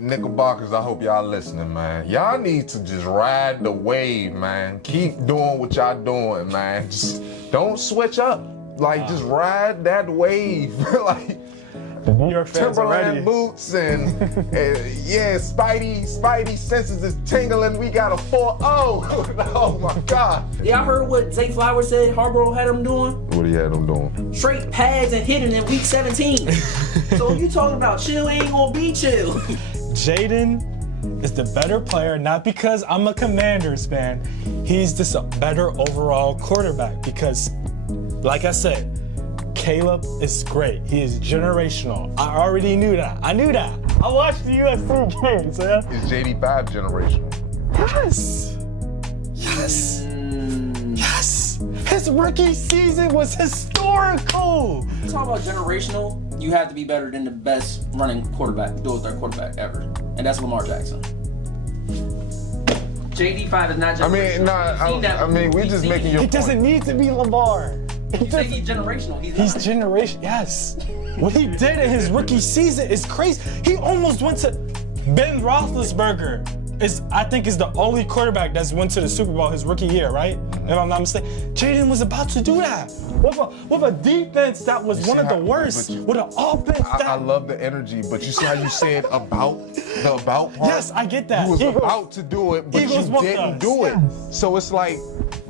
Knickerbockers, I hope y'all listening, man. Y'all need to just ride the wave, man. Keep doing what y'all doing, man. Just don't switch up. Like, just ride that wave. Like, the New York fans Timberland boots and yeah, Spidey senses is tingling. We got a 4-0. Oh my God. Yeah, I heard what Zay Flowers said Harborough had him doing. What he had him doing? Straight pads and hitting in week 17. So you talking about chill, ain't gonna be chill. Jaden is the better player, not because I'm a Commanders fan. He's just a better overall quarterback because, like I said, Caleb is great. He is generational. I already knew that. I watched the UFC games, man. Is JD5 generational? Yes. Yes. Yes. His rookie season was historical. Talk about generational, you have to be better than the best running quarterback, dual threat quarterback ever. And that's Lamar Jackson. JD5 is not generational. We just making your point. He doesn't need to be Lamar. You say he's generational. He's generational, yes. What he did in his rookie season is crazy. He almost went to Ben Roethlisberger. I think is the only quarterback that's went to the Super Bowl his rookie year, right? If I'm not mistaken. Jaden was about to do that. With a defense that was one of the worst. With an offense I love the energy, but you see how you said about the about part? Yes, I get that. You was about to do it, but you didn't do it. So it's like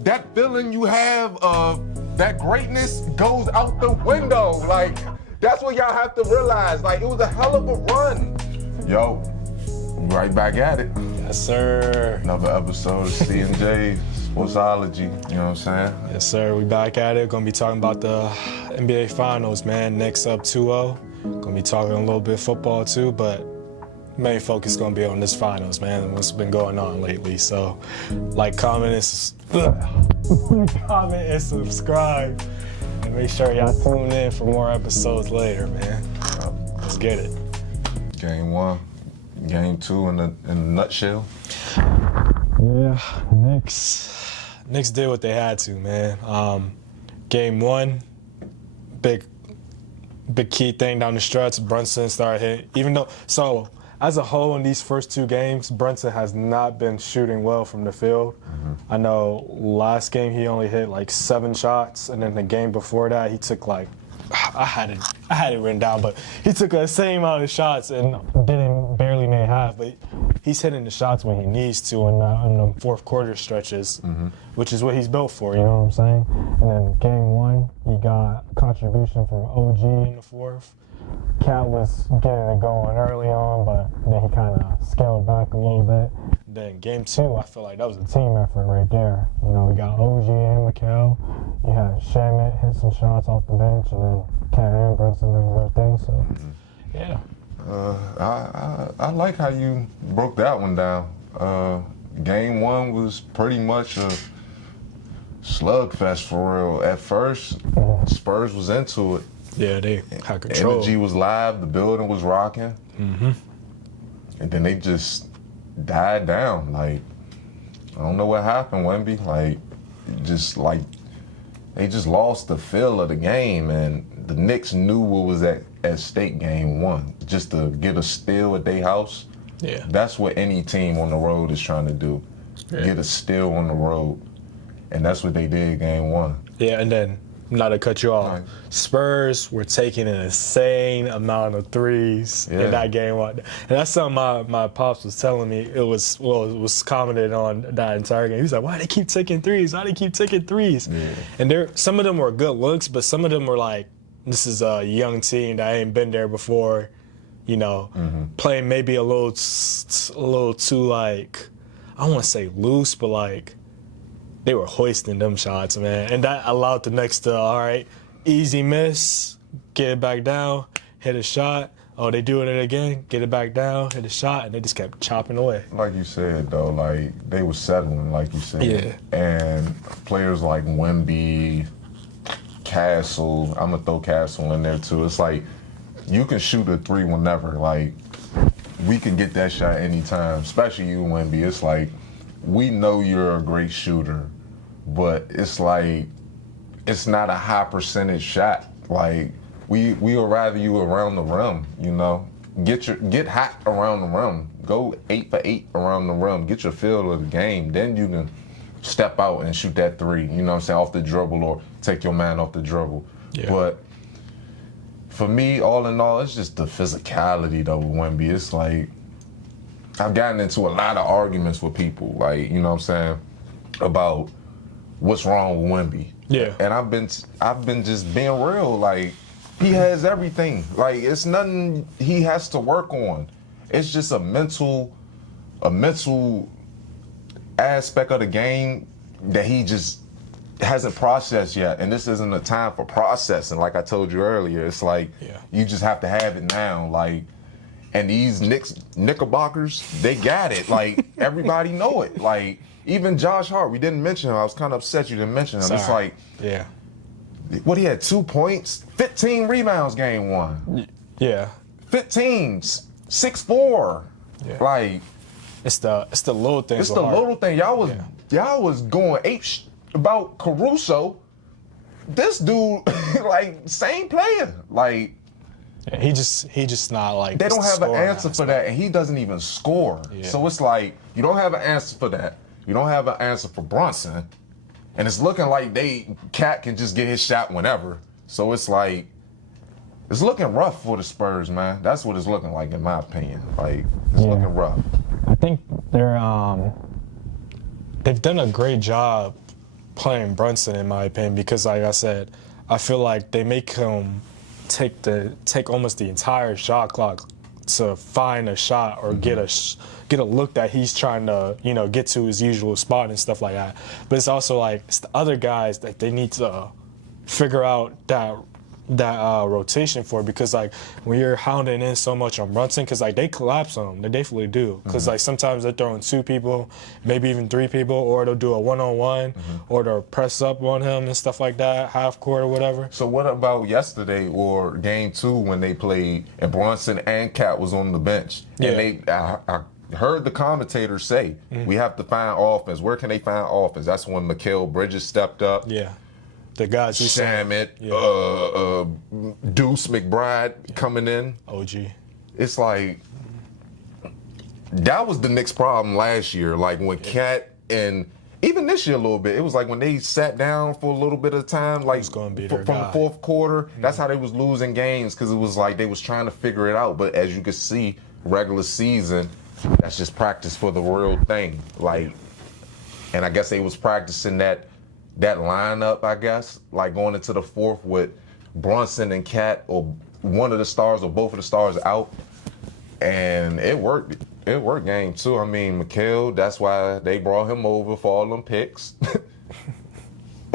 that feeling you have of that greatness goes out the window. Like, that's what y'all have to realize. Like, it was a hell of a run. Yo, right back at it. Yes, sir. Another episode of C&JSportsology, you know what I'm saying? Yes, sir. We back at it. Gonna be talking about the NBA Finals, man. Next up 2-0. Gonna be talking a little bit football too, but main focus gonna be on this Finals, man, and what's been going on lately. So, comment, and subscribe. And make sure y'all tune in for more episodes later, man. Let's get it. Game 1, Game 2 in a nutshell. Yeah, Knicks did what they had to, man. Game 1, big key thing down the stretch. Brunson started hitting, as a whole in these first 2 games, Brunson has not been shooting well from the field. I know last game he only hit like 7 shots, and then the game before that he took like, I had it written down, but he took the same amount of shots and barely made half. But he's hitting the shots when he needs to in the fourth quarter stretches, which is what he's built for. You know what I'm saying? And then game 1, he got a contribution from OG in the fourth. Cat was getting it going early on, but then he kind of scaled back a little bit. Then game 2, I feel like that was a team effort right there. You know, we got OG and Mikal. You had Shamit hit some shots off the bench, and then Cat and Brunson doing their thing. So, yeah. I like how you broke that one down. Game 1 was pretty much a slugfest for real. At first, Spurs was into it. Yeah, they had control. Energy was live, the building was rocking. And then they just died down. Like, I don't know what happened, Wemby. They just lost the feel of the game, and the Knicks knew what was at stake game 1. Just to get a steal at their house. Yeah. That's what any team on the road is trying to do. Yeah. Get a steal on the road. And that's what they did game 1. Yeah, and then, not to cut you off, right. Spurs were taking an insane amount of threes in that game 1. And that's something my pops was telling me. It was commented on that entire game. He was like, why do they keep taking threes? Why do they keep taking threes? Yeah. And some of them were good looks, but some of them were like, this is a young team that ain't been there before, you know, playing maybe a little too, like, I don't want to say loose, but like, they were hoisting them shots, man. And that allowed the Knicks to, all right, easy miss, get it back down, hit a shot. Oh, they doing it again, get it back down, hit a shot, and they just kept chopping away. Like you said, though, like, they were settling, like you said. Yeah. And players like Wemby, Castle, I'm going to throw Castle in there, too. It's like, you can shoot a 3 whenever. Like, we can get that shot anytime, especially you, Wemby. It's like, we know you're a great shooter, but it's like, it's not a high percentage shot. Like, we would rather you around the rim, you know? get hot around the rim. Go 8 for 8 around the rim. Get your feel of the game. Then you can step out and shoot that three. You know what I'm saying? Off the dribble or take your man off the dribble. Yeah. But for me, all in all, it's just the physicality though with Wemby. It's like I've gotten into a lot of arguments with people, like, you know what I'm saying, about what's wrong with Wemby. Yeah. And I've been just being real, like, he has everything. Like, it's nothing he has to work on. It's just a mental aspect of the game that he just hasn't processed yet. And this isn't a time for processing. Like I told you earlier, it's like you just have to have it now. Like, and these Knickerbockers, they got it. Like, everybody know it. Like, even Josh Hart, we didn't mention him. I was kind of upset you didn't mention him. Sorry. It's like, yeah. What, he had 2 points, 15 rebounds game one. Yeah. 15, 6'4". Yeah. Like, it's the little things. it's the little thing. Y'all was going about Caruso. This dude, like, same player. Like, yeah, he just not like. They don't have an answer for that, and he doesn't even score. Yeah. So it's like, you don't have an answer for that. You don't have an answer for Brunson, and it's looking like Cat can just get his shot whenever. So it's like, it's looking rough for the Spurs, man. That's what it's looking like, in my opinion. Like, it's looking rough. I think they've done a great job playing Brunson, in my opinion, because, like I said, I feel like they make him take almost the entire shot clock to find a shot or get a look that he's trying to, you know, get to his usual spot and stuff like that. But it's also like, it's the other guys that they need to figure out that rotation for, because like when you're hounding in so much on Brunson, because like they collapse on him, they definitely do, because like sometimes they're throwing 2 people, maybe even 3 people, or they'll do a one-on-one, or they'll press up on him and stuff like that, half court or whatever. So what about yesterday or game 2 when they played and Brunson and Cat was on the bench? Yeah. And I heard the commentators say, we have to find offense. Where can they find offense? That's when Mikal Bridges stepped up. Yeah. The guys who Shamit, Deuce McBride coming in. OG. It's like, that was the Knicks' problem last year. Like when Cat, and even this year a little bit, it was like when they sat down for a little bit of time, like gonna be from their the guy? fourth quarter, that's how they was losing games, because it was like they was trying to figure it out. But as you can see, regular season, that's just practice for the real thing. Like, and I guess they was practicing that lineup, I guess, like going into the fourth with Brunson and Cat, or one of the stars or both of the stars out, and it worked. It worked game 2. I mean, Mikal, that's why they brought him over for all them picks.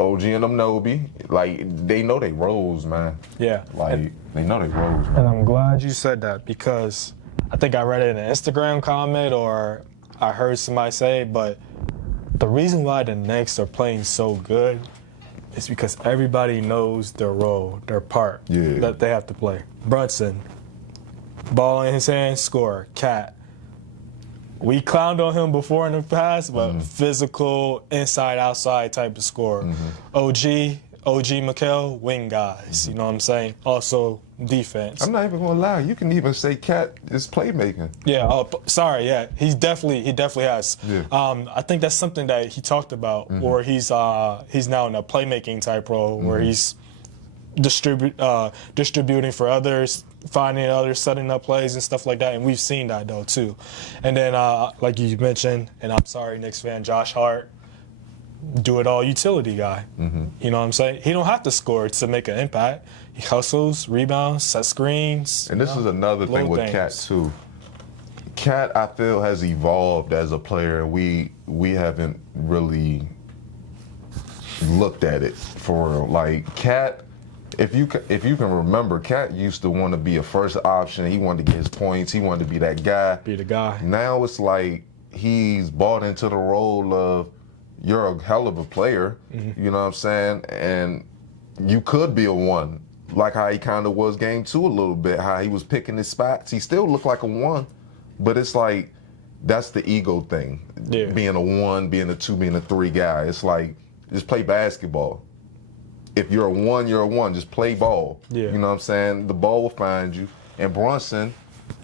OG and them Nobi, like, they know they roles, man. Yeah. Like, they know they roles, man. And I'm glad you said that, because I think I read it in an Instagram comment or I heard somebody say, but the reason why the Knicks are playing so good is because everybody knows their role, their part that they have to play. Brunson, ball in his hand, score. Cat. We clowned on him before in the past, but physical, inside, outside type of scorer. OG Mikal, wing guys, you know what I'm saying? Also, defense. I'm not even gonna lie. You can even say Cat is playmaking. Yeah. Oh, sorry. Yeah. He definitely has. Yeah. I think that's something that he talked about, or he's now in a playmaking type role where he's distributing for others, finding others, setting up plays and stuff like that. And we've seen that though too. And then, like you mentioned, and I'm sorry, Knicks fan, Josh Hart, do it all utility guy. You know what I'm saying? He don't have to score to make an impact. He hustles, rebounds, sets screens. And this is another thing with Cat too. Cat, I feel, has evolved as a player. We haven't really looked at it for real. Like Cat, if you can remember, Cat used to want to be a first option. He wanted to get his points. He wanted to be that guy. Be the guy. Now it's like he's bought into the role of, you're a hell of a player, you know what I'm saying? And you could be a 1, like how he kind of was game 2 a little bit, how he was picking his spots. He still looked like a 1, but it's like, that's the ego thing. Yeah. Being a 1, being a 2, being a 3 guy. It's like, just play basketball. If you're a 1, you're a 1. Just play ball. Yeah. You know what I'm saying? The ball will find you. And Brunson,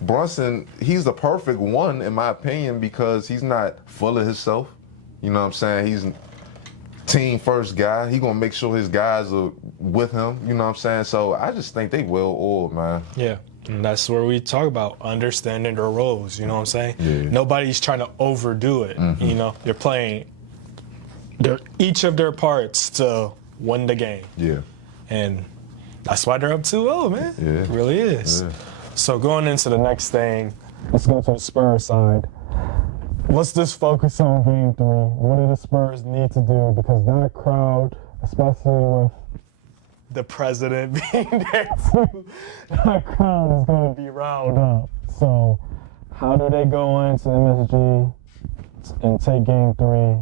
Brunson, he's the perfect one in my opinion because he's not full of himself. You know what I'm saying? He's team first guy. He gonna make sure his guys are with him. You know what I'm saying? So I just think they well oiled, man. Yeah. And that's where we talk about understanding their roles. You know what I'm saying? Yeah. Nobody's trying to overdo it. You know, they're playing each of their parts to win the game. Yeah. And that's why they're up 2-0, man. Yeah. It really is. Yeah. So going into the next thing, let's go to the Spurs side. Let's just focus on Game 3. What do the Spurs need to do? Because that crowd, especially with the president being there too, that crowd is going to be riled up. So how do they go into MSG and take Game 3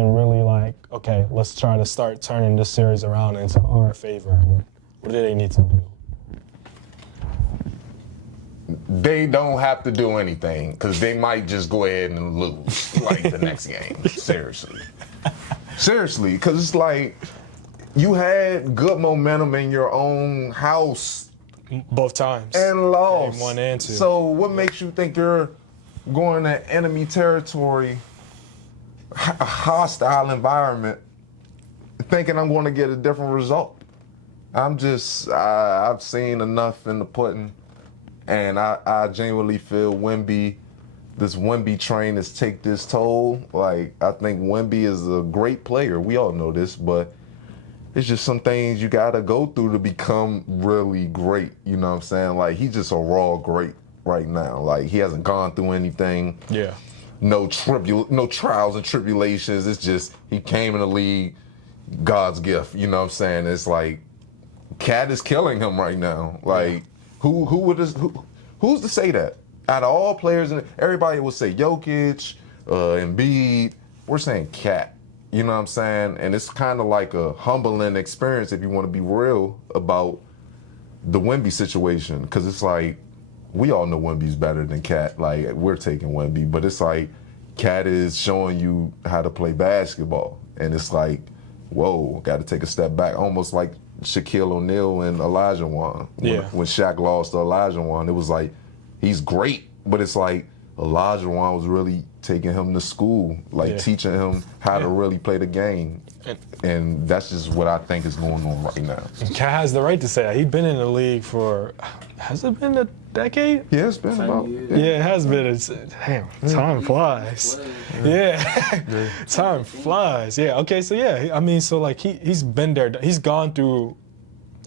and really like, okay, let's try to start turning this series around into our favor? What do they need to do? They don't have to do anything because they might just go ahead and lose like the next game. Seriously. Seriously, because it's like you had good momentum in your own house Both times. and lost. Game 1 and 2. So what makes you think you're going to enemy territory, a hostile environment, thinking I'm going to get a different result? I've seen enough in the pudding. And I genuinely feel this Wemby train has take this toll. Like, I think Wemby is a great player. We all know this, but it's just some things you got to go through to become really great. You know what I'm saying? Like, he's just a raw great right now. Like, he hasn't gone through anything. Yeah. No trials and tribulations. It's just he came in the league, God's gift. You know what I'm saying? It's like, Cat is killing him right now. Like, who's to say that? Out of all players, everybody will say Jokic, Embiid. We're saying Cat. You know what I'm saying? And it's kind of like a humbling experience if you want to be real about the Wemby situation, because it's like we all know Wemby's better than Cat. Like, we're taking Wemby, but it's like Cat is showing you how to play basketball, and it's like, whoa, got to take a step back, almost like Shaquille O'Neal and Elijah Wan. When Shaq lost to Elijah Wan, it was like, he's great, but it's like Elijah Wan was really taking him to school, like teaching him how to really play the game. And that's just what I think is going on right now. Cat has the right to say that. He's been in the league for, has it been a decade? Yeah, it's been about. Yeah, it has been. Damn, time flies. Yeah, time flies. Yeah, okay, so yeah, I mean, so like he's been there. He's gone through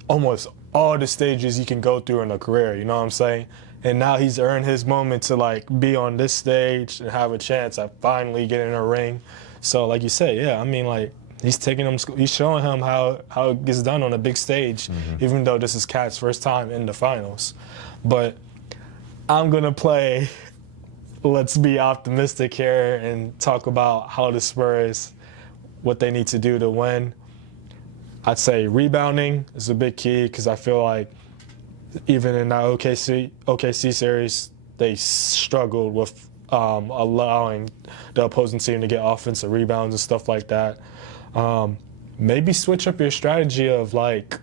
almost all the stages you can go through in a career, you know what I'm saying? And now he's earned his moment to like be on this stage and have a chance at finally getting a ring. So like you said, yeah, I mean, like, he's taking him, he's showing him how it gets done on a big stage, even though this is Cat's first time in the finals. But I'm going to play, let's be optimistic here and talk about how the Spurs, what they need to do to win. I'd say rebounding is a big key, because I feel like even in that OKC series, they struggled with allowing the opposing team to get offensive rebounds and stuff like that. Maybe switch up your strategy of like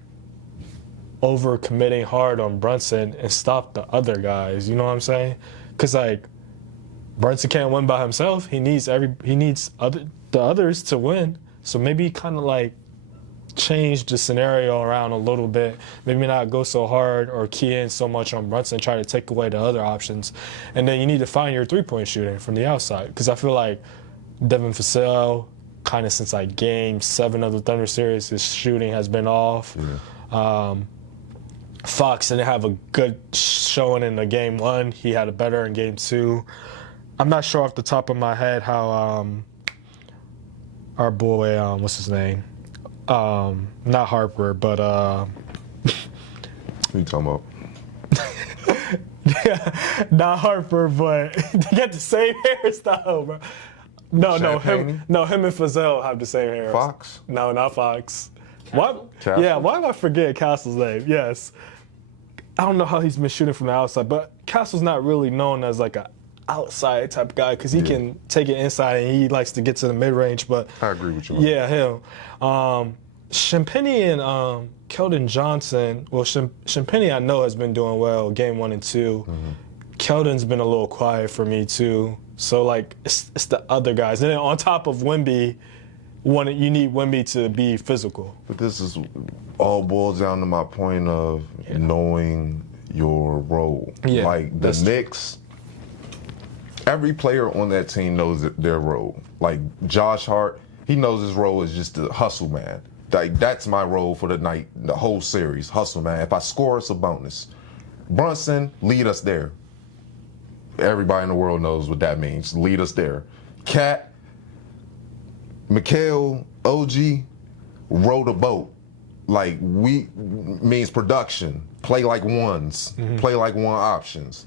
over-committing hard on Brunson and stop the other guys, you know what I'm saying? Because like Brunson can't win by himself. He needs the others to win. So maybe kind of like change the scenario around a little bit. Maybe not go so hard or key in so much on Brunson, try to take away the other options. And then you need to find your three-point shooting from the outside, because I feel like Devin Vassell, kind of since like Game 7 of the Thunder series, his shooting has been off. Fox didn't have a good showing in the Game 1. He had a better in Game 2. I'm not sure off the top of my head how our boy, what's his name? Not Harper, but What you talking about? yeah, not Harper, but they got the same hairstyle, bro. Him and Fazell have the same hair. Fox? No, not Fox. What? Castle? Yeah, why am I forgetting Castle's name? Yes. I don't know how he's been shooting from the outside, but Castle's not really known as like a outside type of guy, because he can take it inside and he likes to get to the mid-range. But I agree with you. Yeah, him. Champagny and Keldon Johnson. Well, Champagny I know has been doing well Game 1 and 2. Keldon's been a little quiet for me too. So like it's the other guys, and then on top of Wemby, you need Wemby to be physical. But this is all boils down to my point of knowing your role. Yeah, like the Knicks, every player on that team knows their role. Like Josh Hart, he knows his role is just the hustle man. Like that's my role for the night, the whole series, hustle man. If I score, it's a bonus. Brunson, lead us there. Everybody in the world knows what that means. Lead us there. Cat, Mikhail, OG, row the boat. Like we means production. Play like ones. Play like one options.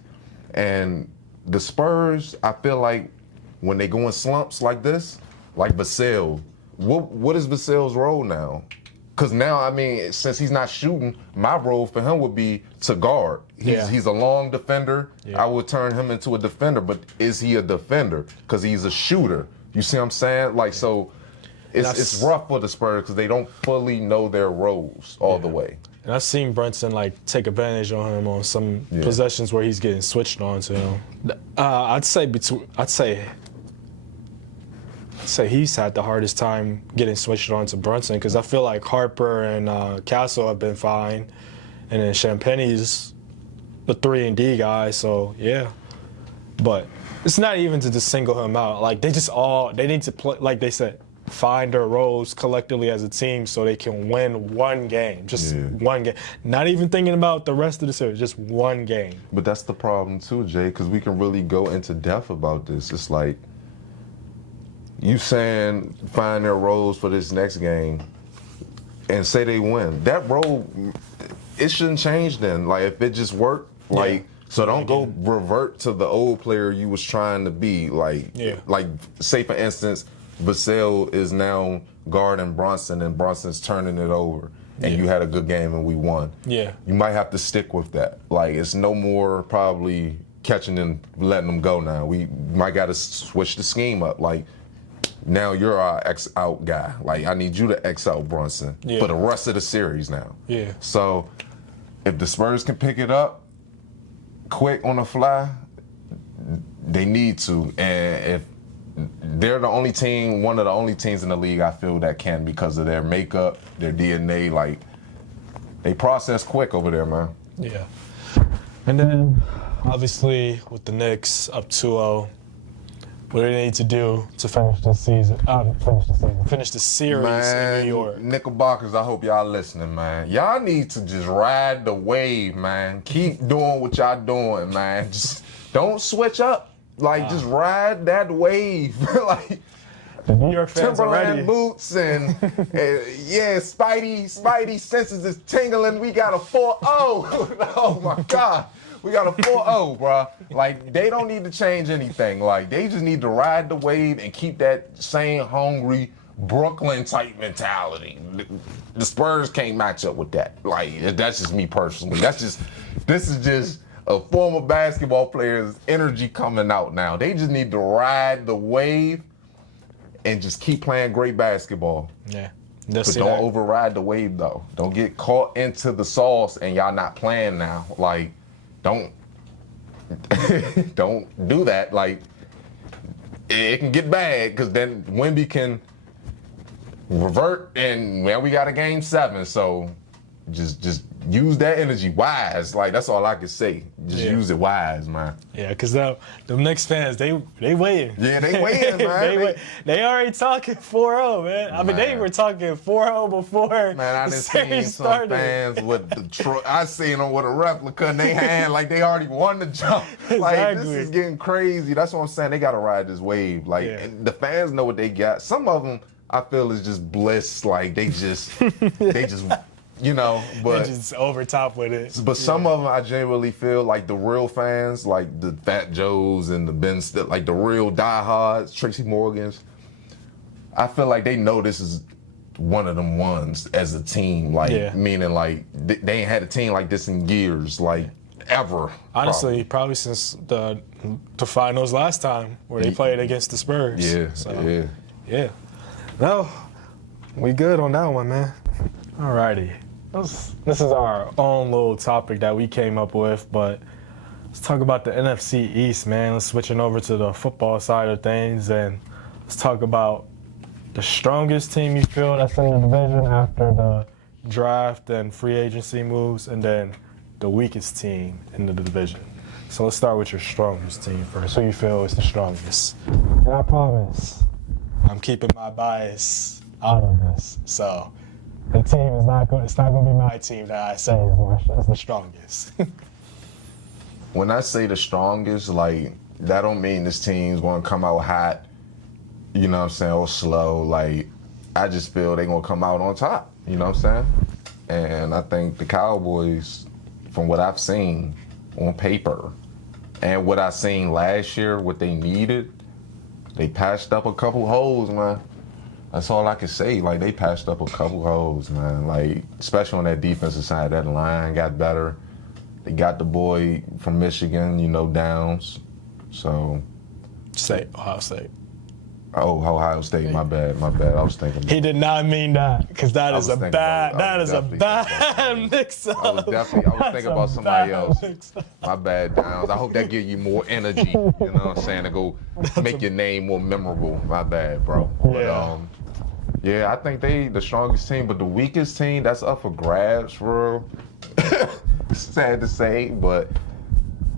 And the Spurs, I feel like when they go in slumps like this, like Vassell, what is Vassell's role now? Because now, I mean, since he's not shooting, my role for him would be to guard. He's a long defender. I would turn him into a defender, but is he a defender? Because he's a shooter. You see what I'm saying? Like, so it's rough for the Spurs because they don't fully know their roles all the way. And I've seen Brunson like take advantage on him on some possessions where he's getting switched on to him. I'd say he's had the hardest time getting switched on to Brunson because I feel like Harper and Castle have been fine, and then Champagne's the 3-and-D guy. So yeah, but it's not even to just single him out. Like they need to play, like they said, find their roles collectively as a team so they can win one game, just one game. Not even thinking about the rest of the series, just one game. But that's the problem too, Jay, because we can really go into depth about this. It's like you saying find their roles for this next game and say they win. That role, it shouldn't change then. Like if it just worked, like so don't go revert to the old player you was trying to be. Like say for instance, Vassell is now guarding Brunson and Brunson's turning it over and you had a good game and we won. Yeah. You might have to stick with that. Like it's no more probably catching and letting them go now. We might got to switch the scheme up. Like now you're our X-out guy. Like I need you to X-out Brunson for the rest of the series now. Yeah. So if the Spurs can pick it up quick on the fly, they need to. And if they're the only team, one of the only teams in the league I feel that can because of their makeup, their DNA, like they process quick over there, man. Yeah. And then obviously with the Knicks up 2-0, what do they need to do to finish the season? Finish the series in New York. Knickerbockers, I hope y'all listening, man. Y'all need to just ride the wave, man. Keep doing what y'all doing, man. Just don't switch up. Like, just ride that wave. Like, the New York fans Timberland boots and Spidey senses is tingling. We got a 4-0. Oh, my God. We got a 4-0, bro. Like, they don't need to change anything. Like, they just need to ride the wave and keep that same hungry Brooklyn-type mentality. The Spurs can't match up with that. Like, that's just me personally. This is just a former basketball player's energy coming out now. They just need to ride the wave and just keep playing great basketball. Yeah. But don't override the wave, though. Don't get caught into the sauce and y'all not playing now. Like, don't do that. Like, it can get bad because then Wemby can revert and we got a game 7. So just use that energy wise. Like, that's all I can say. Just use it wise, man. Yeah, because the Knicks fans, they waiting. Yeah, they waiting, man. they already talking 4-0, man. I mean, they were talking 4-0 before I done seen some fans with I seen them with a replica in their hand like they already won the jump. Like, this is getting crazy. That's what I'm saying. They got to ride this wave. Like, and the fans know what they got. Some of them, I feel, is just bliss. Like, they just you know, but they're just over top with it. But some of them, I genuinely feel like the real fans, like the Fat Joes and the Ben Still, like the real diehards, Tracy Morgans. I feel like they know this is one of them ones as a team. Like, meaning like they ain't had a team like this in years, like ever. Honestly, probably since the finals last time where they played against the Spurs. Yeah. So, yeah. No, we good on that one, man. Alrighty. This is our own little topic that we came up with, but Let's talk about the NFC East, man. Let's switching over to the football side of things, and let's talk about the strongest team you feel that's in the division after the draft and free agency moves, and then the weakest team in the division. So let's start with your strongest team first. Who you feel is the strongest? And I promise, I'm keeping my bias out of this. So the team is not going. It's not going to be my my team that I say is the strongest. When I say the strongest, like, that don't mean this team's going to come out hot, you know what I'm saying, or slow. Like, I just feel they're going to come out on top, you know what I'm saying? And I think the Cowboys, from what I've seen on paper and what I seen last year, what they needed, they patched up a couple holes, man. That's all I can say. Like, they patched up a couple holes, man. Like, especially on that defensive side, that line got better. They got the boy from Michigan, you know, Downs. So. Ohio State. Oh, Ohio State. My bad. I was thinking. He did not mean that, because that is a bad mix-up. I was thinking about somebody else. My bad, Downs. I hope that gives you more energy, you know what I'm saying, to go make your name more memorable. My bad, bro. Yeah. But, yeah, I think they the strongest team, but the weakest team, that's up for grabs, for real. Sad to say, but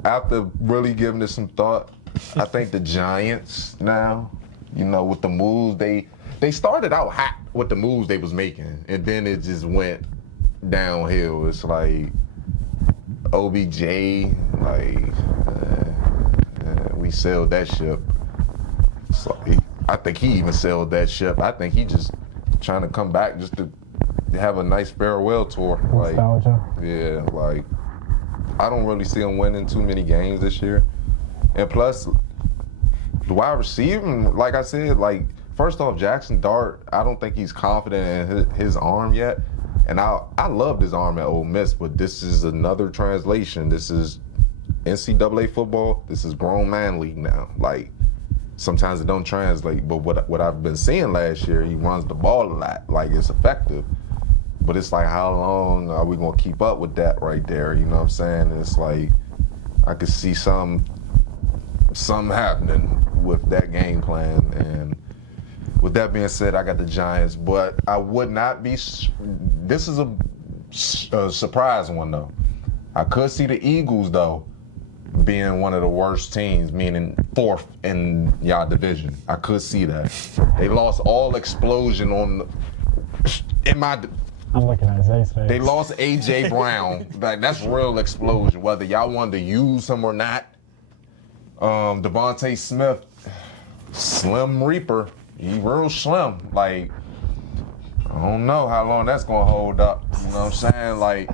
after really giving it some thought, I think the Giants now, you know, with the moves, they started out hot with the moves they was making, and then it just went downhill. It's like OBJ, like, we sailed that ship. So I think he even sailed that ship. I think he just trying to come back just to have a nice farewell tour. Like, nostalgia. yeah, like, I don't really see him winning too many games this year. And plus, the wide receiver, like I said, like, first off, Jackson Dart, I don't think he's confident in his arm yet. And I loved his arm at Ole Miss, but this is another translation. This is NCAA football. This is grown man league now. Like, sometimes it don't translate, but what I've been seeing last year, he runs the ball a lot. Like, it's effective. But it's like, how long are we going to keep up with that right there? You know what I'm saying? It's like, I could see something happening with that game plan. And with that being said, I got the Giants. But I would not be, this is a surprise one, though. I could see the Eagles, though, being one of the worst teams, meaning fourth in y'all division. I could see that. They lost all explosion I'm looking at Zay's face. They lost A.J. Brown. Like, that's real explosion, whether y'all wanted to use him or not. Devontae Smith, Slim Reaper. He real slim. Like, I don't know how long that's going to hold up. You know what I'm saying? Like,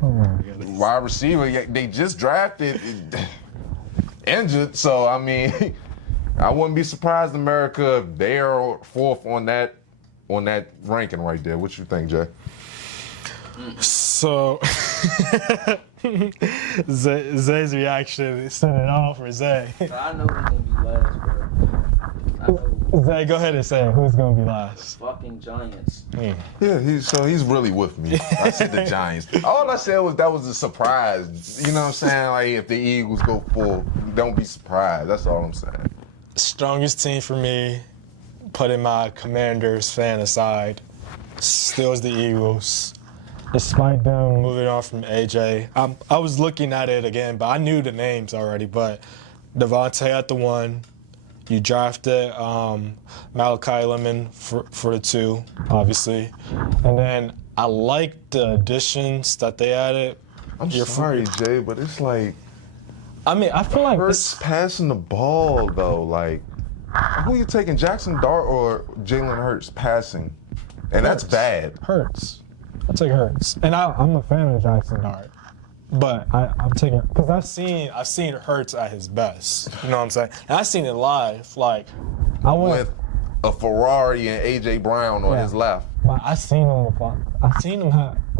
wide receiver, they just drafted injured. So, I mean, I wouldn't be surprised, America, if they're fourth on that ranking right there. What you think, Jay? So, Zay's reaction set it off for Zay. I know who's gonna be last, bro. Zay, go ahead and say it. Who's going to be last? Fucking Giants. Yeah, he's really with me. I said the Giants. All I said was that was a surprise. You know what I'm saying? Like, if the Eagles go full, don't be surprised. That's all I'm saying. Strongest team for me, putting my Commanders fan aside, still is the Eagles. Despite them. Moving on from AJ, I was looking at it again, but I knew the names already. But Devontae at the 1, you drafted Malachi Lemon for the 2, obviously, and then I like the additions that they added. I'm sorry, Jay, but it's like, I mean, I feel like Hurts passing the ball though. Like, who you taking, Jackson Dart or Jalen Hurts passing? And that's bad. Hurts. I'll take Hurts. And I'm a fan of Jackson Dart. But I'm taking, because I've seen Hurts at his best. You know what I'm saying? And I've seen it live. Like, with a Ferrari and A.J. Brown on his left. I seen him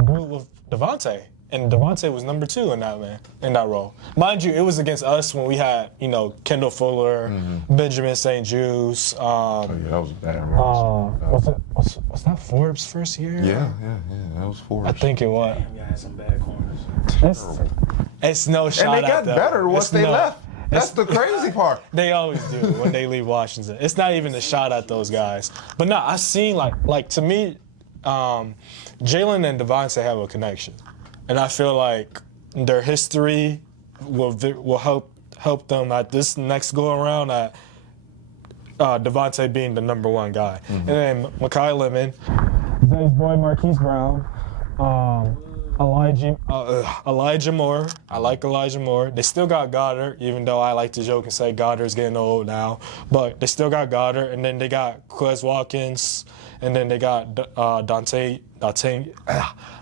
do it with Devontae. And Devontae was number 2 in that role. Mind you, it was against us when we had, Kendall Fuller, Benjamin St. Juste. Oh, yeah, that was a bad role. Was that Forbes' first year? Yeah, that was Forbes. I think it was. Damn, y'all had some bad corners. It's no shot And they got at them. better once It's they no- left. That's the crazy part. They always do when they leave Washington. It's not even a shot at those guys. But no, I've seen like to me, Jalen and Devontae have a connection, and I feel like their history will help them at this next go around at Devontae being the number one guy, and then Mekhi Lemon, Zay's boy Marquise Brown, Elijah Moore. I like Elijah Moore. They still got Goddard, even though I like to joke and say Goddard's getting old now. But they still got Goddard, and then they got Quez Watkins, and then they got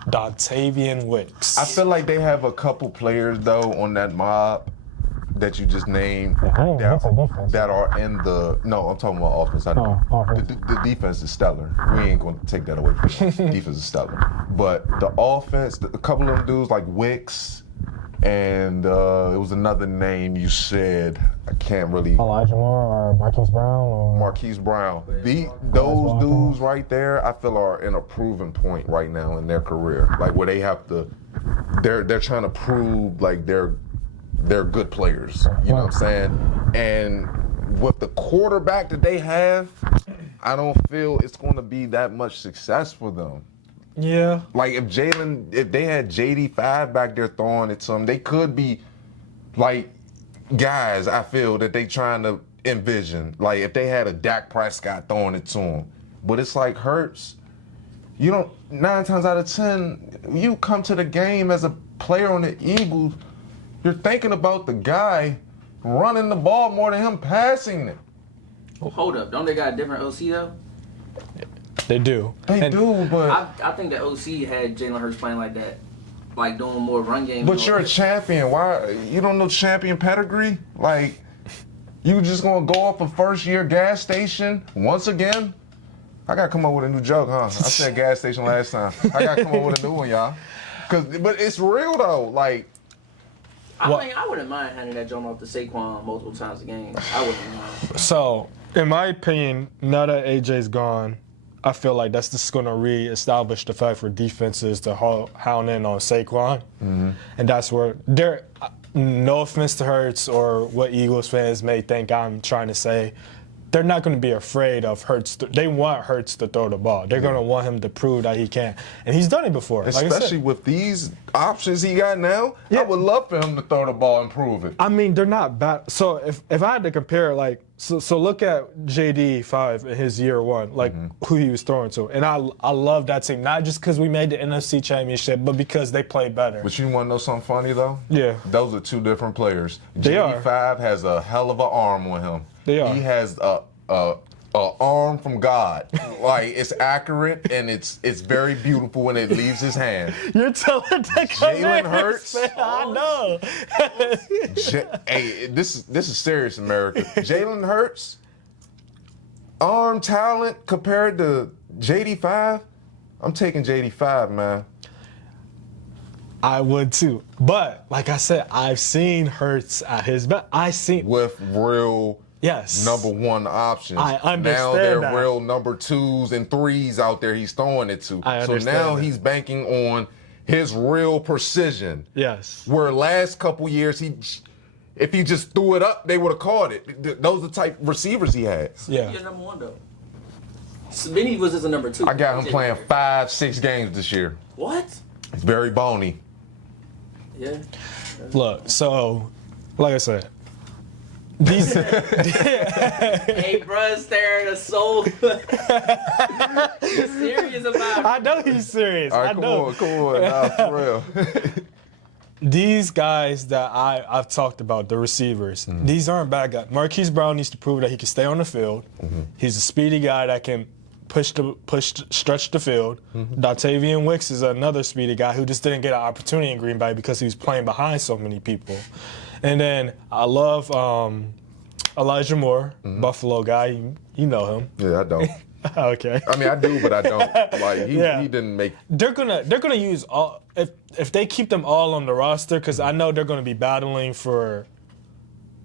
Dontavian Wicks. I feel like they have a couple players though on that mob that you just named that's a defense. that are in the. No, I'm talking about offense. I know offense. the defense is stellar. We ain't going to take that away from them. Defense is stellar, but the offense, a couple of them dudes like Wicks, and it was another name you said. I can't really. Elijah Moore or Marquise Brown or Marquise Brown. Those dudes right there, I feel are in a proven point right now in their career. Like where they have to, they're trying to prove like they're good players. You know what I'm saying? And with the quarterback that they have, I don't feel it's going to be that much success for them. Yeah. Like if they had JD5 back there throwing it to them, they could be like guys, I feel that they trying to envision. Like if they had a Dak Prescott throwing it to them. But it's like Hurts, 9 times out of 10, you come to the game as a player on the Eagles, you're thinking about the guy running the ball more than him passing it. Hold up, don't they got a different OC though? They do. They do, but I think the OC had Jalen Hurts playing like that, like doing more run game. you're a champion. Why you don't know champion pedigree? Like you just gonna go off a first year gas station once again? I gotta come up with a new joke, huh? I said gas station last time. I gotta come up with a new one, y'all. But it's real though. Like I mean, I wouldn't mind handing that joint off to Saquon multiple times a game. I wouldn't mind. So, in my opinion, now that AJ's gone, I feel like that's just going to re-establish the fact for defenses to hound in on Saquon. And that's where no offense to Hurts or what Eagles fans may think I'm trying to say, they're not going to be afraid of Hurts. They want Hurts to throw the ball. They're going to want him to prove that he can. And he's done it before. especially with these options he got now, I would love for him to throw the ball and prove it. I mean, they're not bad. So if I had to compare, like, so look at JD5 in his year one, like who he was throwing to. And I love that team, not just because we made the NFC Championship, but because they play better. But you want to know something funny, though? Yeah. Those are two different players. They are. JD5 has a hell of an arm on him. They are. He has a arm from God. Like, it's accurate, and it's very beautiful when it leaves his hand. You're telling that Jalen Hurts. I know. Hey, this is serious, America. Jalen Hurts, arm talent compared to JD5, I'm taking JD5, man. I would too. But, like I said, I've seen Hurts at his best. With real number one options. I understand now they're that. real number 2s and 3s out there he's throwing it to. I So understand now that. he's banking on his real precision. Yes. Where last couple years if he just threw it up, they would have caught it. Those are the type receivers he has. Yeah. You're number one though. Benny was just a number 2. I got him playing 5-6 games this year. What? It's very bony. Yeah. Look, so, like I said, these. Hey, bruh, staring a soul. He's serious about it. I know he's serious. All right, I know. come on. Nah, for real. These guys that I've talked about, the receivers, these aren't bad guys. Marquise Brown needs to prove that he can stay on the field. He's a speedy guy that can stretch the field. Dontavian Wicks is another speedy guy who just didn't get an opportunity in Green Bay because he was playing behind so many people. And then I love Elijah Moore, Buffalo guy. You know him. Yeah, I don't. Okay. I mean, I do, but I don't. Like, he didn't make. They're gonna use all if they keep them all on the roster, because I know they're gonna be battling for.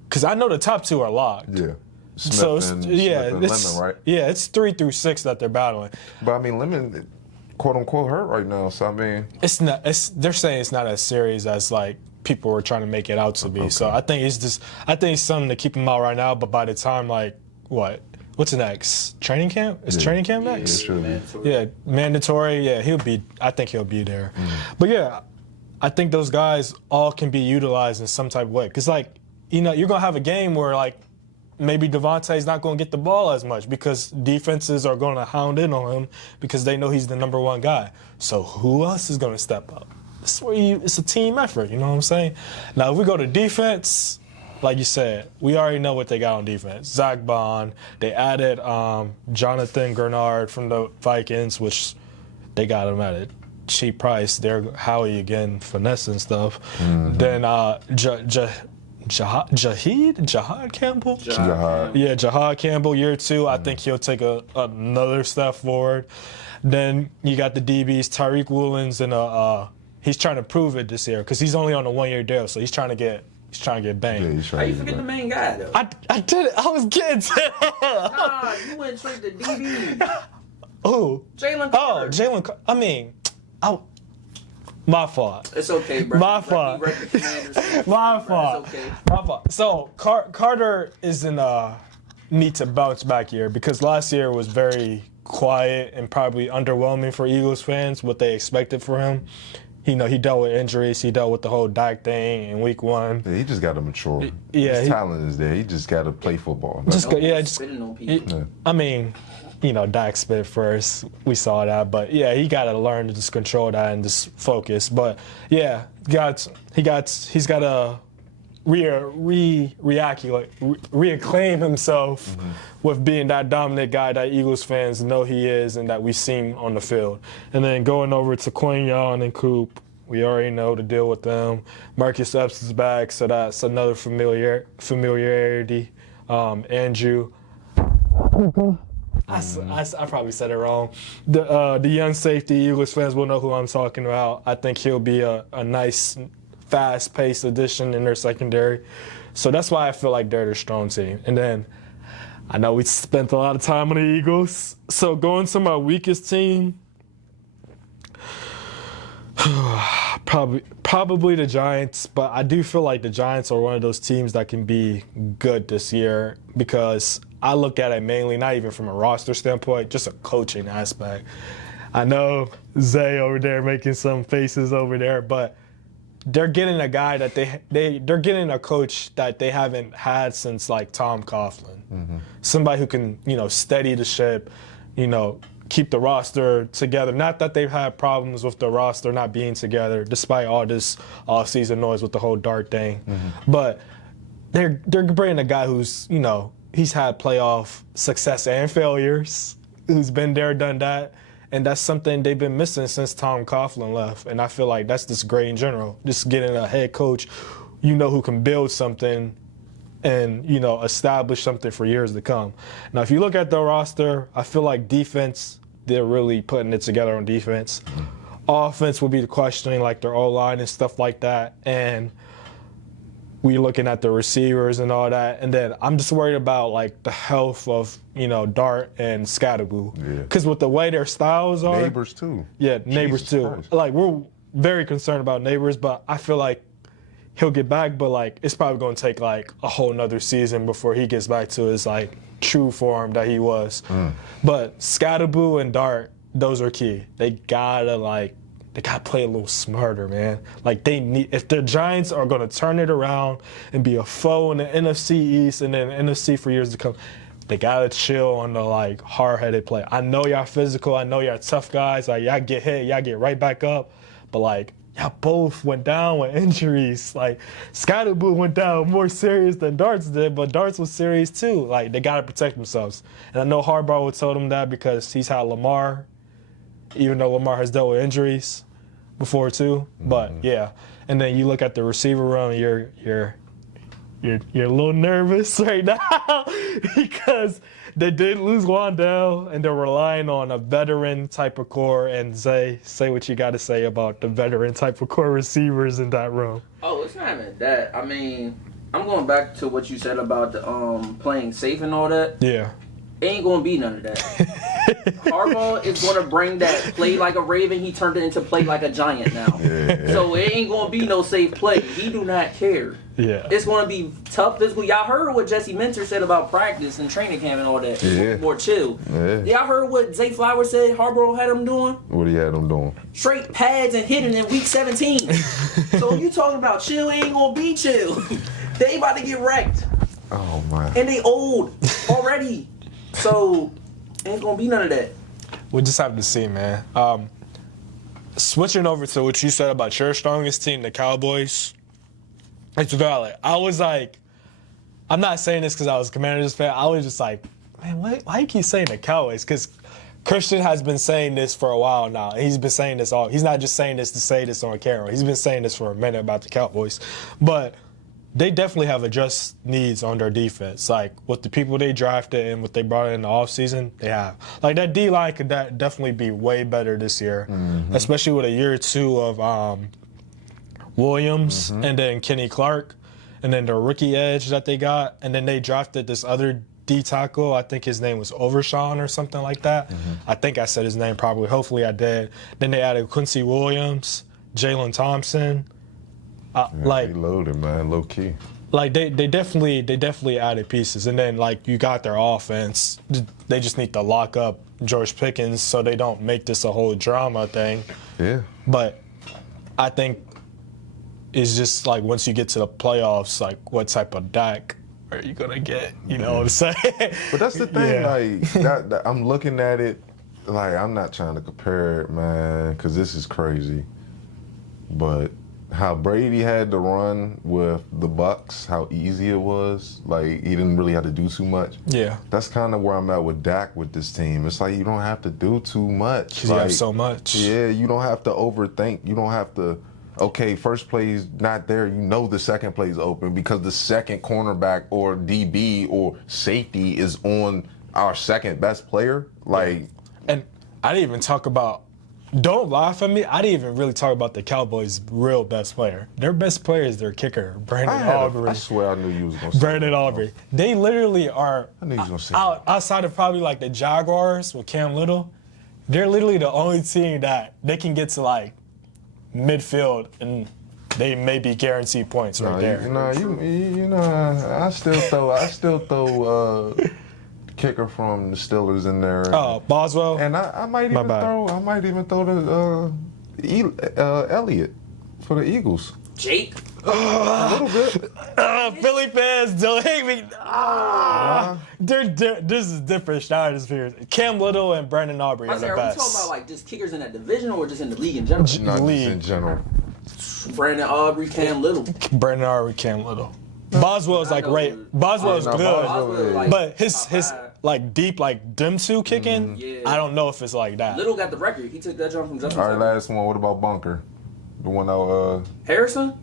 Because I know the top 2 are locked. Yeah. Smith So and Lemon, right? Yeah, it's 3 through 6 that they're battling. But I mean, Lemon, quote unquote, hurt right now. So I mean, It's not. They're saying it's not as serious as like people were trying to make it out to be. So I think it's something to keep him out right now. But by the time, like, what's next? Training camp? Is training camp next? Yeah, mandatory. Yeah, I think he'll be there. But yeah, I think those guys all can be utilized in some type of way. Because, like, you're going to have a game where, like, maybe Devontae's not going to get the ball as much because defenses are going to hound in on him because they know he's the number one guy. So who else is going to step up? This is where it's a team effort, you know what I'm saying? Now, if we go to defense, like you said, we already know what they got on defense. Zach Bond. They added Jonathan Grenard from the Vikings, which they got him at a cheap price. They're Howie again, finesse and stuff. Then Jahad Campbell? Yeah, Jahad Campbell, year 2. I think he'll take another step forward. Then you got the DBs, Tyreek Woolens, and he's trying to prove it this year because he's only on a 1-year deal, so he's trying to get banged. How you forget the main guy though? I did it. I was getting to Nah, you went straight to DB. Who? Jalen Oh, Carter. Jalen Carter. I mean, my fault. It's okay, bro. My fault. My fault. It's okay. My fault. So Carter is in a need to bounce back year because last year was very quiet and probably underwhelming for Eagles fans what they expected for him. He dealt with injuries. He dealt with the whole Dak thing in week 1. Yeah, he just got to mature. Yeah, His talent is there. He just got to play football. Spitting on people. I mean, Dak spit first. We saw that, but yeah, he got to learn to just control that and just focus. But yeah, he's got to reacclaim himself with being that dominant guy that Eagles fans know he is and that we've seen on the field. And then going over to Quinyon and Coop, we already know to deal with them. Marcus Epps is back, so that's another familiarity. Andrew. I probably said it wrong. The young safety, Eagles fans will know who I'm talking about. I think he'll be a nice, fast-paced addition in their secondary. So that's why I feel like they're the strong team. And then I know we spent a lot of time on the Eagles. So going to my weakest team, probably the Giants. But I do feel like the Giants are one of those teams that can be good this year because I look at it mainly not even from a roster standpoint, just a coaching aspect. I know Zay over there making some faces over there, but they're getting a guy that they're getting a coach that they haven't had since like Tom Coughlin. Somebody who can, steady the ship, keep the roster together. Not that they've had problems with the roster not being together, despite all this all-season noise with the whole Dart thing. But they're bringing a guy who's, he's had playoff success and failures, who's been there, done that. And that's something they've been missing since Tom Coughlin left. And I feel like that's just great in general. Just getting a head coach, who can build something and, establish something for years to come. Now, if you look at the roster, I feel like defense, they're really putting it together on defense. Offense will be the questioning, like their O-line and stuff like that. And we looking at the receivers and all that. And then I'm just worried about, like, the health of, Dart and Scatterboo. Because with the way their styles are. Neighbors, too. Yeah, Neighbors, Jesus too. Christ. Like, we're very concerned about Neighbors, but I feel like he'll get back, but, like, it's probably going to take, like, a whole nother season before he gets back to his, like, true form that he was. But Scatterboo and Dart, those are key. They gotta play a little smarter, man. Like, if the Giants are going to turn it around and be a foe in the NFC East and then NFC for years to come, they got to chill on the, like, hard-headed play. I know y'all physical. I know y'all tough guys. Like, y'all get hit. Y'all get right back up. But, like, y'all both went down with injuries. Like, Scatterboo went down more serious than Darts did, but Darts was serious, too. Like, they got to protect themselves. And I know Harbaugh would tell them that because he's had Lamar, even though Lamar has dealt with injuries before too, but yeah. And then you look at the receiver room, you're a little nervous right now because they did lose Wandell and they're relying on a veteran type of core. And say what you got to say about the veteran type of core receivers in that room. Oh, it's not even that. I mean, I'm going back to what you said about the playing safe and all that. Yeah. Ain't gonna be none of that. Harbaugh is going to bring that play like a Raven. He turned it into play like a Giant now. Yeah. So it ain't going to be no safe play. He do not care. Yeah. It's going to be tough physical. Y'all heard what Jesse Minter said about practice and training camp and all that. Yeah. More chill. Yeah. Y'all heard what Zay Flowers said Harbaugh had him doing? What he had them doing? Straight pads and hitting in week 17. So you talking about chill, ain't going to be chill. They about to get wrecked. Oh man. And they old already. So ain't going to be none of that. We'll just have to see, man. Switching over to what you said about your strongest team, the Cowboys, it's valid. I was like, I'm not saying this because I was a Commanders fan. I was just like, man, why you keep saying the Cowboys? Because Christian has been saying this for a while now. He's been saying this all. He's not just saying this to say this on camera. He's been saying this for a minute about the Cowboys. But they definitely have addressed needs on their defense. Like, with the people they drafted and what they brought in the offseason, they have. Like, that D-line could definitely be way better this year, especially with a year or two of Williams and then Kenny Clark and then the rookie edge that they got. And then they drafted this other D tackle. I think his name was Overshawn or something like that. I think I said his name probably. Hopefully I did. Then they added Quincy Williams, Jalen Thompson. They loaded, man, low key. Like they definitely added pieces, and then like you got their offense. They just need to lock up George Pickens so they don't make this a whole drama thing. Yeah. But I think it's just like once you get to the playoffs, like what type of Dak are you gonna get? You know what I'm saying? But that's the thing, Yeah. like that I'm looking at it, like I'm not trying to compare it, man, because this is crazy. But how Brady had to run with the Bucks, how easy it was, like he didn't really have to do too much. Yeah. That's kind of where I'm at with Dak with this team. It's like you don't have to do too much. Because you have so much. Yeah, you don't have to overthink. You don't have to, okay, first play's not there. You know the second play's open because the second cornerback or DB or safety is on our second best player. Like, And I didn't even talk about. Don't laugh at me. I didn't even really talk about the Cowboys' real best player. Their best player is their kicker, Brandon Aubrey. I swear I knew you was going to say Brandon Aubrey. They literally are, I knew you was gonna say outside of probably like the Jaguars with Cam Little, they're literally the only team that they can get to like midfield and they may be guaranteed points right there. You know, I still throw kicker from the Steelers in there. Oh, Boswell. And I might even throw the Elliott for the Eagles. Jake? A little bit. Philly fans, don't hate me. This is different. Shout out to Cam Little and Brandon Aubrey are the Are we best. talking about like just kickers in that division or just in the league in general? Not League. just in general. Brandon Aubrey, Cam Little. Brandon Aubrey, Cam Little. Boswell's like Boswell's no, good, Boswell, like, but his top like deep like them two kicking. Yeah. I don't know if it's like that. Little got the record. He took that jump from Justin. All right, Tucker. last one. What about Bunker? The one out, Harrison?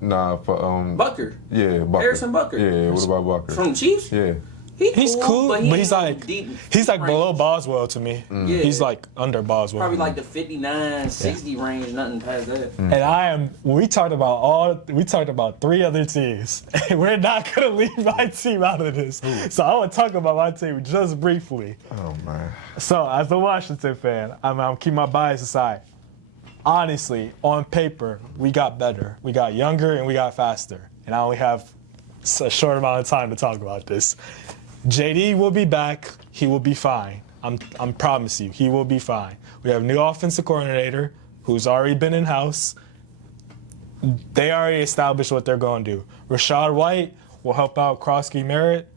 nah, for, Bucker. yeah, Bucker. Harrison Bucker. Yeah, what about Bucker? From the Chiefs? Yeah. He's cool, but he's ain't like deep he's like range. below Boswell to me. Yeah. He's like under Boswell. Probably like the 59, 60 range, nothing past that. And we talked about three other teams. And we're not gonna leave my team out of this. So I want to talk about my team just briefly. Oh man. So as a Washington fan, I'm keep my bias aside. Honestly, on paper, we got better. We got younger and we got faster. And I only have a short amount of time to talk about this. JD will be back. He will be fine. I'm promise you, he will be fine. We have a new offensive coordinator who's already been in-house. They already established what they're going to do. Rashad White will help out Krosky Merritt.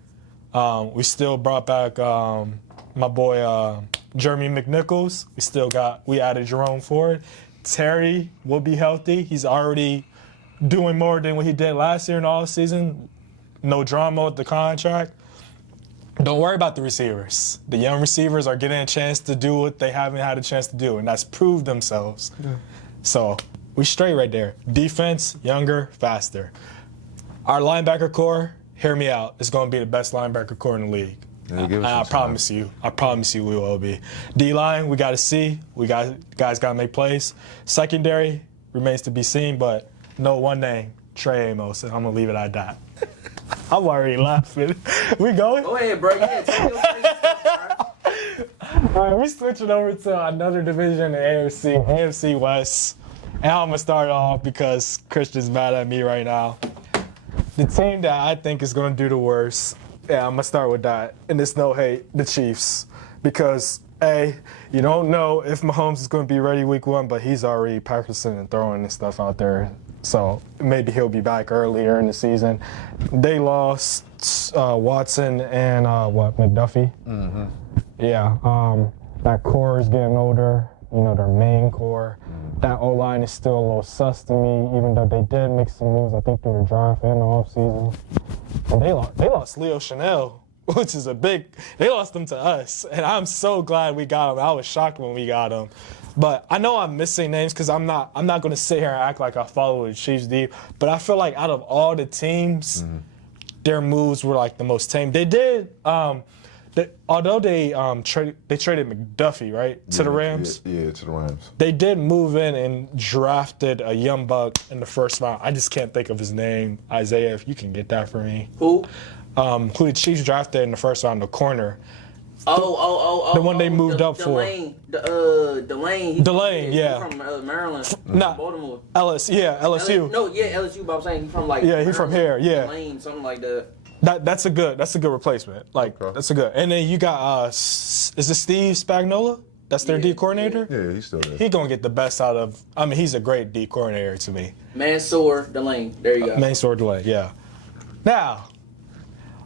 We still brought back my boy Jeremy McNichols. We added Jerome Ford. Terry will be healthy. He's already doing more than what he did last year in the offseason. No drama with the contract. Don't worry about the receivers. The young receivers are getting a chance to do what they haven't had a chance to do, and that's prove themselves. Yeah. So we straight right there. Defense, younger, faster. Our linebacker core, hear me out, it's going to be the best linebacker core in the league. Yeah, I promise you we will be. D-line, we got to see. Guys got to make plays. Secondary remains to be seen, but no one name, Trey Amos. I'm going to leave it at that. I'm already laughing. We going? Go ahead, bro. Yeah, tell me your crazy stuff, bro. All right, we switching over to another division in the AFC, AFC West. And I'm gonna start off because Christian's mad at me right now. The team that I think is gonna do the worst, yeah, I'm gonna start with that. And it's no hate, the Chiefs. Because A, you don't know if Mahomes is gonna be ready week 1, but he's already practicing and throwing and stuff out there. So maybe he'll be back earlier in the season. They lost Watson and McDuffie. Mm-hmm. Yeah, that core is getting older. You know, their main core. That O-line is still a little sus to me, even though they did make some moves, I think, through the draft and the offseason. And they lost Leo Chanel, which is they lost him to us. And I'm so glad we got him. I was shocked when we got him. But I know I'm missing names because I'm not going to sit here and act like I follow the Chiefs deep. But I feel like out of all the teams, their moves were like the most tame. They did, although they traded McDuffie, right, to the Rams. Yeah, to the Rams. They did move in and drafted a young buck in the first round. I just can't think of his name. Isaiah, if you can get that for me. Who? Who the Chiefs drafted in the first round, the corner. The one they moved up for. Delane, yeah. He's from Maryland. Nah, Baltimore. LSU. LSU, but I'm saying he's from like. Yeah, he's from here, yeah. Delane, something like that. That's a good replacement. Like, that's a good. And then you got, is it Steve Spagnuolo? That's their D coordinator? Yeah, he's still there. He's going to get the best out of, I mean, he's a great D coordinator to me. Mansour Delane. There you go. Mansour Delane, yeah. Now,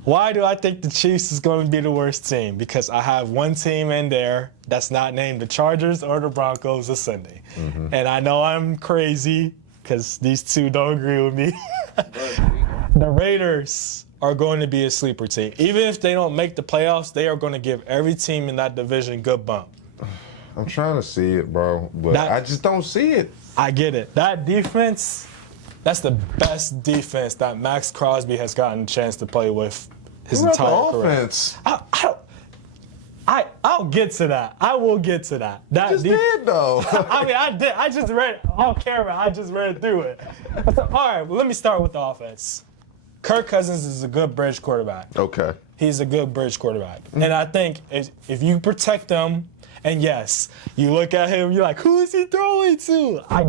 why do I think the Chiefs is going to be the worst team? Because I have one team in there that's not named the Chargers or the Broncos this Sunday. Mm-hmm. And I know I'm crazy because these two don't agree with me. The Raiders are going to be a sleeper team. Even if they don't make the playoffs, they are going to give every team in that division good bump. I'm trying to see it, bro, but I just don't see it. I get it. That defense, that's the best defense that Max Crosby has gotten a chance to play with his entire career. Offense. I'll get to that. I will get to that. That You just did, though. I mean, I did. I just read it on camera. I just read through it. So, all right, well, let me start with the offense. Kirk Cousins is a good bridge quarterback. Okay. He's a good bridge quarterback. Mm-hmm. And I think if you protect him, and yes, you look at him, you're like, who is he throwing to? I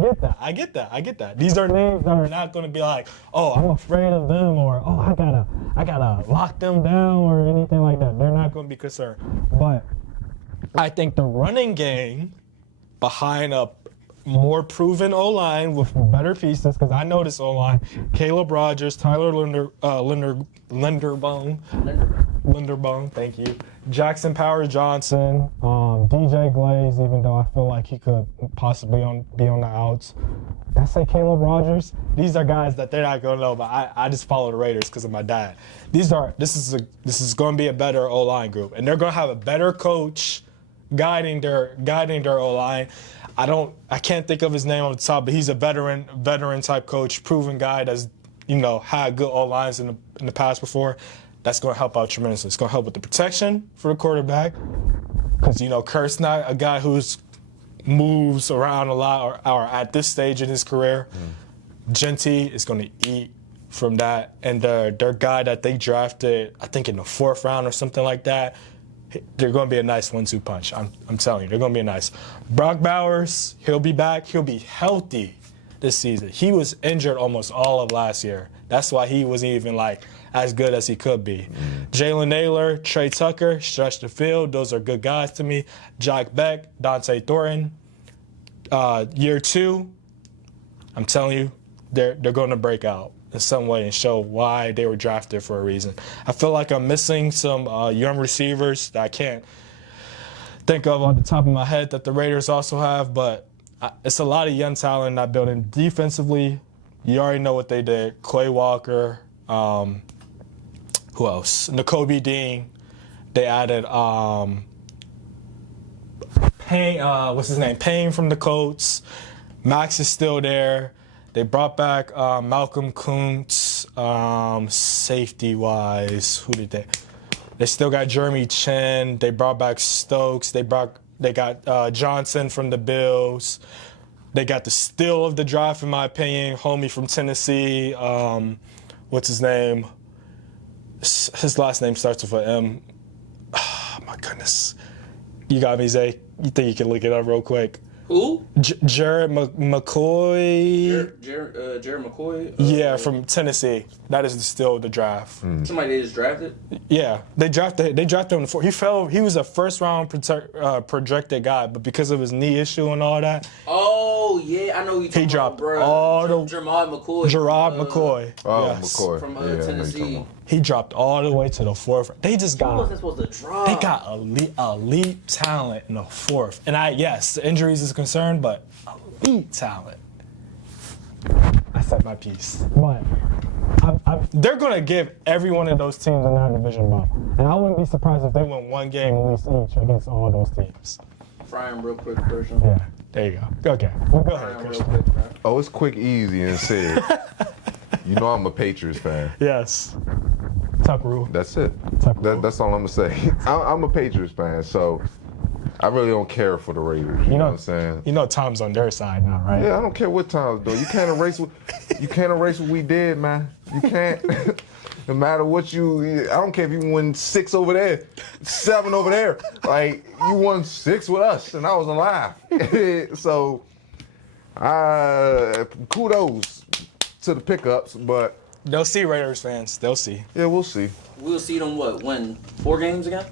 get that. These are names that are not going to be like, oh, I'm afraid of them, or oh, I gotta lock them down, or anything like that. They're not going to be concerned. But I think the running game behind a more proven O-line with better pieces, because I know this O-line, Caleb Rogers, Tyler Linderbaum, thank you. Jackson Powers-Johnson, DJ Glaze, even though I feel like he could possibly be on the outs. Did I say Caleb Rogers? These are guys that they're not gonna know, but I just follow the Raiders because of my dad. This is gonna be a better O-line group, and they're gonna have a better coach guiding their O-line. I can't think of his name off the top, but he's a veteran type coach, proven guy that's, had good O-lines in the past before. That's going to help out tremendously. It's going to help with the protection for the quarterback, because Kurt's not a guy who's moves around a lot or at this stage in his career. Genty is going to eat from that, and their guy that they drafted, I think in the 4th round or something like that, they're going to be a nice 1-2 punch. I'm telling you, they're going to be nice. Brock Bowers, he'll be back. He'll be healthy this season. He was injured almost all of last year. That's why he wasn't even as good as he could be. Jalen Naylor, Trey Tucker, stretch the field. Those are good guys to me. Jack Beck, Dante Thornton. Year 2, I'm telling you, they're going to break out in some way and show why they were drafted for a reason. I feel like I'm missing some young receivers that I can't think of on the top of my head that the Raiders also have, but it's a lot of young talent in that building. Defensively, you already know what they did. Clay Walker, who else? N'Kobe Dean. They added Payne, what's his name? Payne from the Colts. Max is still there. They brought back Malcolm Kuntz, safety-wise. Who did they? They still got Jeremy Chin. They brought back Stokes. They got Johnson from the Bills. They got the steal of the draft, in my opinion, homie from Tennessee. What's his name? His last name starts with an M. Oh, my goodness. You got me, Zay. You think you can look it up real quick? Who? Jared McCoy. Jared McCoy. Yeah, from Tennessee. That is still the draft. Somebody they just drafted. Yeah, they drafted him before. He was a first round projected guy, but because of his knee issue and all that. Oh yeah, I know you. He dropped bro. all the Gerard McCoy. Gerard McCoy. Oh, Yes. McCoy. From Yeah, I know you're talking Tennessee. about. He dropped all the way to the fourth. They just Who got. wasn't supposed to drop? They got elite talent in the fourth. And yes, the injuries is concerned, but elite talent. I said my piece. But They're going to give every one of those teams in that division bump. And I wouldn't be surprised if they win one game at least each against all those teams. Frying real quick, Christian. Yeah. There you go. Okay. Well, go ahead, Frying real Christian. quick, bro. Oh, it's quick, easy, and said. You know I'm a Patriots fan. Yes. Tuck rule. That's it. Tuck That's all I'm gonna say. I'm a Patriots fan, so I really don't care for the Raiders. You know what I'm saying? You know Tom's on their side now, right? Yeah, I don't care what Tom's doing. You can't erase what we did, man. You can't. No matter what I don't care if you win 6 over there, 7 over there. Like you won 6 with us, and I was alive. So, kudos to the pickups, but They'll see, Raiders fans. They'll see. yeah, we'll see. We'll see them win 4 games again.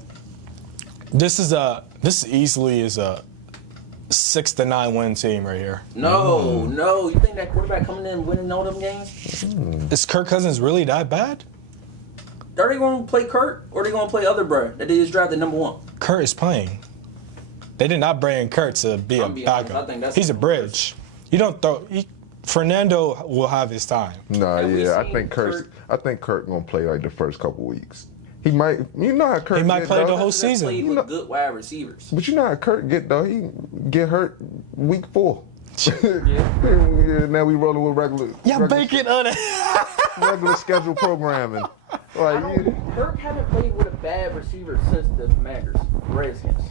This easily is a 6 to 9 win team right here. No. You think that quarterback coming in and winning all them games? Is Kirk Cousins really that bad? Are they going to play Kurt or are they going to play other bro that they just drafted number 1? Kurt is playing. They did not bring Kurt to be a I'll be honest, backup. I think that's He's a the bridge. You don't throw. Fernando will have his time. Nah, Have we yeah, I seen think Kurt? Kurt gonna play like the first couple weeks. He might, you know how Kurt. He might get, play though. the whole They season. played with good wide receivers. But you know how Kurt get though. He get hurt week 4. Yeah. Now we rolling with regular schedule programming. Like Kirk haven't played with a bad receiver since the Commanders, Redskins.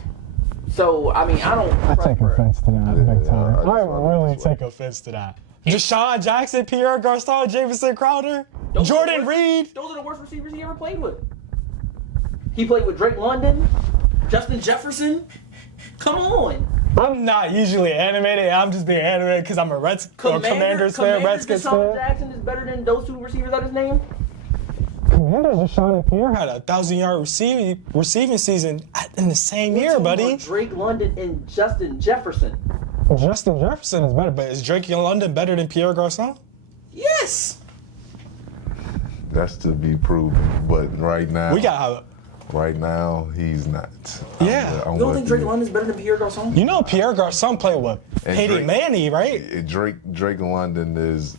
So, I mean, I don't. I take offense to that big time. I just I love really this way. take Take offense to that. Deshaun Jackson, Pierre Garcon, Jamison Crowder, Jordan Reed. Those are the worst receivers he ever played with. He played with Drake London, Justin Jefferson. Come on. I'm not usually animated. I'm just being animated because I'm a Commanders fan, Redskins Deshaun fan. Jackson is better than those 2 receivers I just named. Commanders, Deshaun and Pierre. Had a 1,000-yard receiving season in the same year, buddy. Drake London and Justin Jefferson. Justin Jefferson is better, But is Drake in London better than Pierre Garcon? Yes. that's to be proven. But right now, he's not. Yeah. I'm You don't with think Drake London's better than Pierre Garcon? You know Pierre Garcon played with And Peyton Drake- Manning, right? Drake London is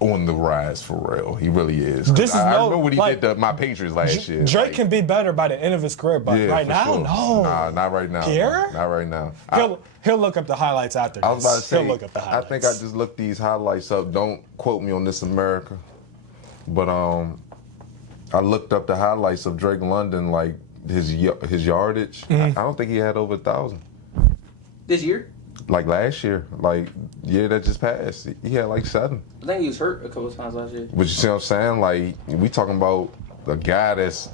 on the rise for real. He really is. This is I no- remember what he like, did to my Patriots last year. Drake Like, can be better by the end of his career, but yeah, right for now, sure. no. Nah, not right now. Pierre? Not right now. He'll look up the highlights after this. I was about to say, He'll look up the I highlights. think I just looked these highlights up. Don't quote me on this, America. But I looked up the highlights of Drake London, like his yardage. Mm-hmm. I don't think he had over 1,000. This year? Like last year, like year that just passed, he had like 7. I think he was hurt a couple of times last year. But you see what I'm saying? Like we talking about a guy that's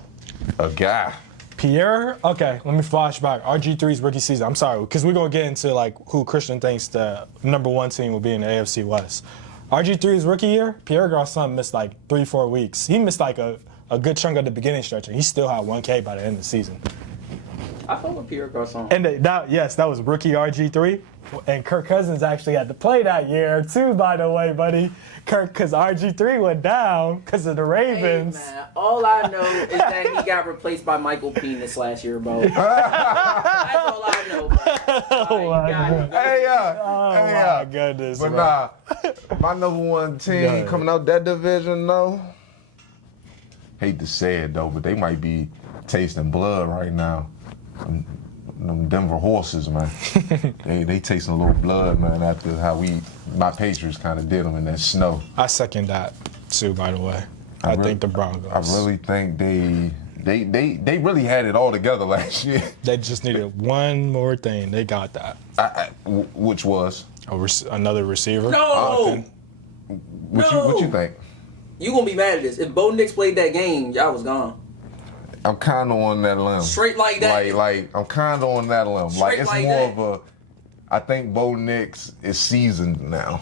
a guy. Pierre, okay, let me flash back. RG3's rookie season. I'm sorry, because we're gonna get into like who Christian thinks the number 1 team will be in the AFC West. RG3's rookie year, Pierre Garcon missed like 3-4 weeks. He missed like a good chunk of the beginning stretch, and he still had 1K by the end of the season. I fought with Pierre Garcon. And that was rookie RG3. And Kirk Cousins actually had to play that year too, by the way, buddy. Because RG3 went down because of the Ravens. Hey, man, all I know is that he got replaced by Michael Penis last year, bro. That's all I know, bro. my Hey, Oh my goodness, But bro. nah, my number 1 team Yeah. coming out that division, though. Hate to say it though, but they might be tasting blood right now. Them Denver horses, man. they tasting a little blood, man. After how my Patriots kind of did them in that snow. I second that too, by the way. I think the Broncos. I really think they really had it all together last year. They just needed one more thing. They got that. Which was? Another receiver. No! What you think? You gonna be mad at this. If Bo Nix played that game, y'all was gone. I'm kind of on that limb. Straight like that. Like I'm kind of on that limb. Like Straight it's like more that. of a. I think Bo Nix is seasoned now.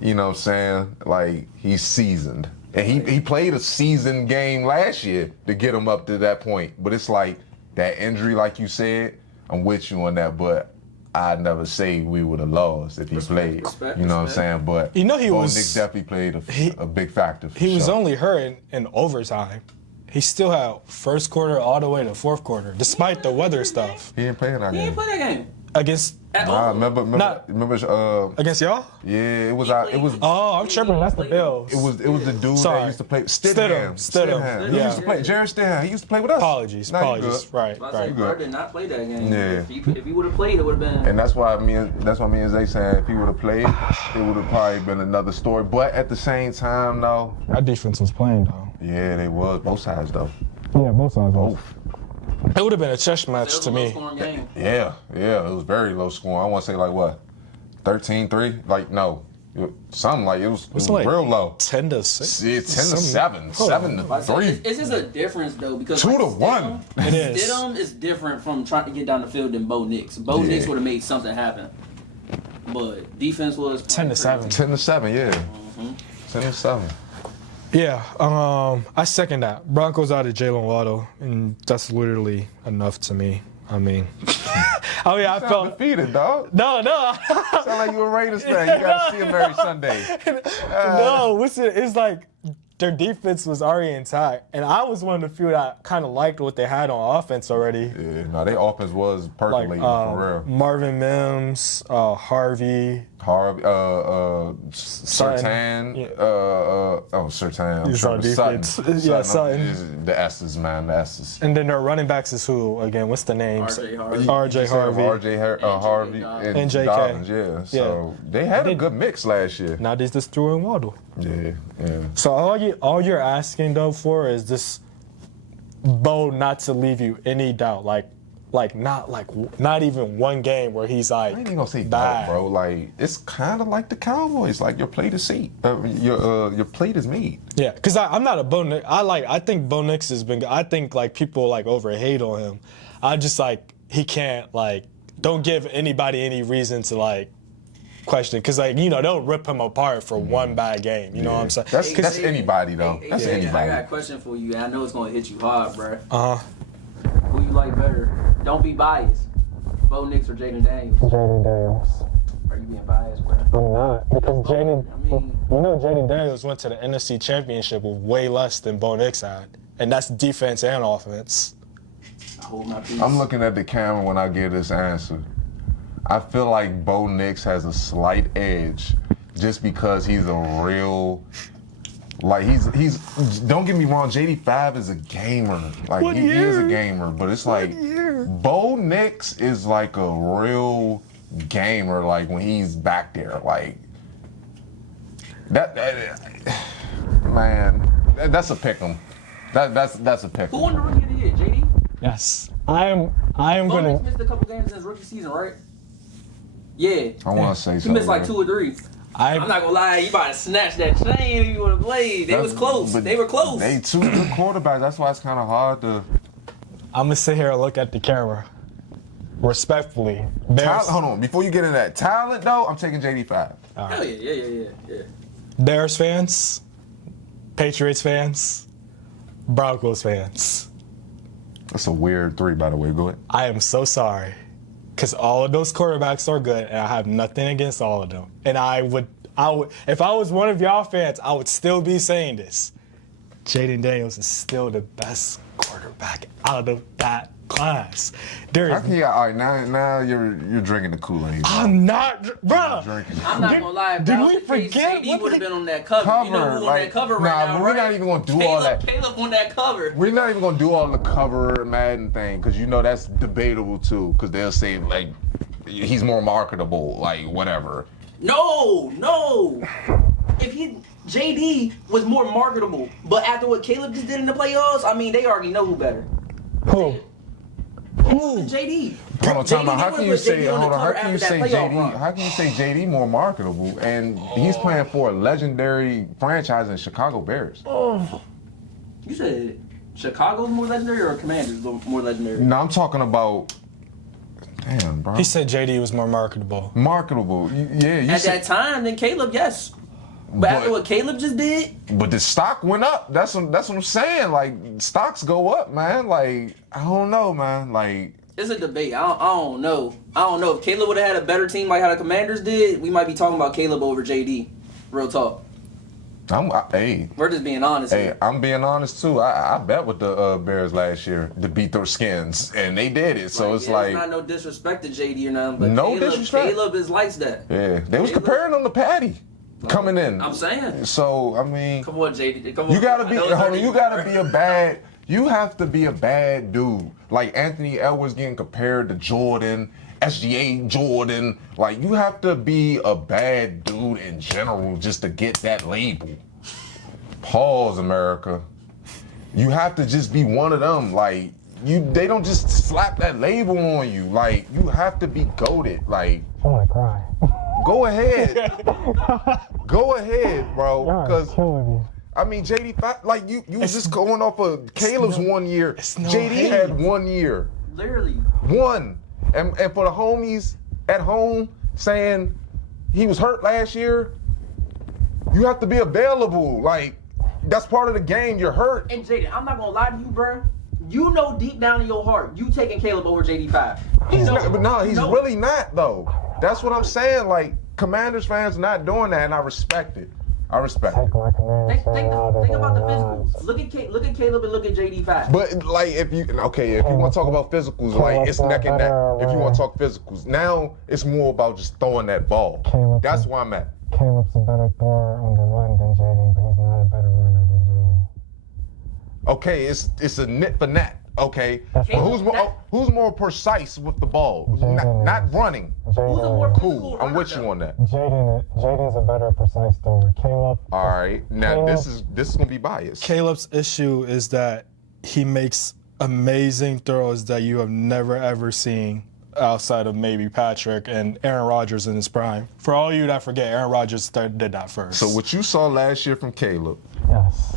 You know what I'm saying? Like he's seasoned, and he played a seasoned game last year to get him up to that point. But it's like that injury, like you said. I'm with you on that, but I'd never say we would have lost if he played. Respect, you know what I'm saying? But You know he Bo was- Nix definitely played a big factor. For He was sure. only hurt in overtime. He still had first quarter all the way to fourth quarter, despite the weather stuff. He didn't play in that He game. didn't play that game. Against At Nah, all. remember. against y'all? Yeah, it was. played- It was. Oh, I'm tripping. That's the Bills. It was the dude Sorry. that used to play Stidham. He Yeah. used to play. Jared Stidham. He used to play with us. Apologies. Nah, you Apologies. good. Right. I said, Right. bro did not play that game. Yeah. If he would have played, it would have been. And that's why me and Zay saying if he would have played, it would have probably been another story. But at the same time, though, That defense was playing though. yeah, they was both sides though. Yeah, both sides. Was. It would have been a chess match It was to a me. low-scoring game. Yeah, it was very low scoring. I want to say like what, 13-3? Like no, something like it was like real low. 10 to 6. Yeah, 10-7, Hold on. 7-3. It's just a difference though because 2-1. It is. Stidham is different from trying to get down the field than Bo Nix. Bo Yeah. Nix would have made something happen, but defense was 10 to 7. 10-7, yeah. 10-7. Yeah, I second that. Broncos out of Jalen Waddle, and that's literally enough to me. I mean, I felt Defeated, dog. no. Sound like you a Raiders fan. You gotta see him every Sunday. No, listen, it's like their defense was already intact, and I was one of the few that kind of liked what they had on offense already. Yeah, no, their offense was Like percolating for real. Marvin Mims, Harvey, Harvey, Sutton. Sertan, Yeah. Sertan. He's on defense. Yeah, Sutton. The S's, man, the S's. and then their running backs is who again? What's the names? RJ Harvey. RJ Harvey. Harvey, Dobbins. And JK. Dobbins, yeah. So they had a good mix last year. Now they just threw in Waddle. Yeah. So all you're asking though for is this Bo not to leave you any doubt, not even one game where he's like I ain't even gonna say bad. doubt, bro. Like it's kind of like the Cowboys. Like your plate is seat. Your plate is made. Yeah, because I'm not a Bo Nix. I think Bo Nix has been. I think like people like over hate on him. I just like he can't like don't give anybody any reason to like question because like they'll rip him apart for one bad game. You know what I'm saying? That's anybody though. Hey, That's hey, anybody. I got a question for you. I know it's gonna hit you hard, bro. Uh huh. Who you like better? Don't be biased. Bo Nix or Jaden Daniels? Jaden Daniels. Are you being biased, bro? I'm not because Jaden. I mean, Jaden Daniels. Daniels went to the NFC Championship with way less than Bo Nix had, and that's defense and offense. I hold my peace. I'm looking at the camera when I give this answer. I feel like Bo Nix has a slight edge just because he's a real. Like he's don't get me wrong, JD5 is a gamer. Like he is a gamer, but it's like Bo Nix is like a real gamer. Like when he's back there, like that man, that's a pick 'em. That's a pick 'em. Who won the rookie of the year? JD? Yes, I am Bo gonna. Nix missed a couple games in his rookie season, right? Yeah. I want to say He something. missed like 2 or 3. I'm not gonna lie, you about to snatch that chain if you would have played. They was close. But They were close. They two good quarterbacks. That's why it's kind of hard to. I'm gonna sit here and look at the camera, respectfully. Bears, Hold on, before you get into that talent though, I'm taking JD5. Hell yeah. Bears fans, Patriots fans, Broncos fans. That's a weird 3, by the way. Go ahead. I am so sorry, because all of those quarterbacks are good, and I have nothing against all of them. And I would, if I was one of y'all fans, I would still be saying this. Jaden Daniels is still the best quarterback out of that class. There How is. can you? All right, now you're drinking the Kool-Aid. I'm not, bruh. Drinking. I'm not gonna lie, Did bro. we forget JD what would have they- been on that cover. You know Cover, who on like, that cover nah, right now, but we're right? not even gonna do all that. Caleb on that cover. We're not even gonna do all the cover Madden thing because that's debatable too. Because they'll say like he's more marketable, like whatever. No. If JD was more marketable, but after what Caleb just did in the playoffs, I mean, they already know who better. Who? JD. Hold on, time out. How can you say? on the Hold on. How cover can you after say that playoff JD? run? How can you say JD more marketable? And he's playing for a legendary franchise in Chicago Bears. You said Chicago's more legendary or Commanders more legendary? No, I'm talking about. Damn, bro. He said JD was more marketable. Marketable. Yeah, you At said, that time, then Caleb, yes. But after what Caleb just did, but the stock went up. That's what I'm saying. Like, stocks go up, man. Like, I don't know, man. Like, it's a debate. I don't know. I don't know. If Caleb would have had a better team like how the Commanders did, we might be talking about Caleb over JD. Real talk. hey. We're just being honest Hey, here. I'm being honest too. I bet with the Bears last year to beat their skins, and they did it. So it's like it's not no disrespect to JD or nothing, but No Caleb, disrespect. Caleb is like that. yeah, they was Caleb- comparing them to Patty coming in. I'm saying. So I mean, Come on, JD. Come on. you gotta be. I know it's Hold on, hurting you gotta be a bad. You have to be a bad dude. Like Anthony Edwards getting compared to Jordan, SGA Jordan. Like you have to be a bad dude in general just to get that label. Pause, America. You have to just be one of them. Like they don't just slap that label on you. Like you have to be goated. Like I want to cry. go ahead, go ahead, bro. Y'all are Because killing me. I mean, JD, like you was just going off of Caleb's 1 year. no JD hate. had 1 year, Literally. one, and for the homies at home saying he was hurt last year, you have to be available. Like that's part of the game. You're hurt. And Jaden, I'm not gonna lie to you, bro. You know deep down in your heart, you taking Caleb over JD5. He's No, not, but no, he's no. really not though. That's what I'm saying. Like Commanders fans not doing that, and I respect it. I respect it. Take my Commanders Think about the physicals. Look at Caleb and look at JD5. But like, if you want to talk about physicals, like it's neck and neck. If you want to talk physicals, now it's more about just throwing that ball. That's where I'm at. Caleb's a better thrower on the run than Jaden, but he's not a better runner than Jaden. Okay, it's a nit for nat. Okay, That's but right. who's more precise with the ball? Not running. Who's a more Jaden, physical Cool, I'm runner, with you though? on that. Jaden's a better precise thrower. Caleb. All right, now this is gonna be biased. Caleb's issue is that he makes amazing throws that you have never ever seen outside of maybe Patrick and Aaron Rodgers in his prime. For all you that forget, Aaron Rodgers did that first. So what you saw last year from Caleb, Yes.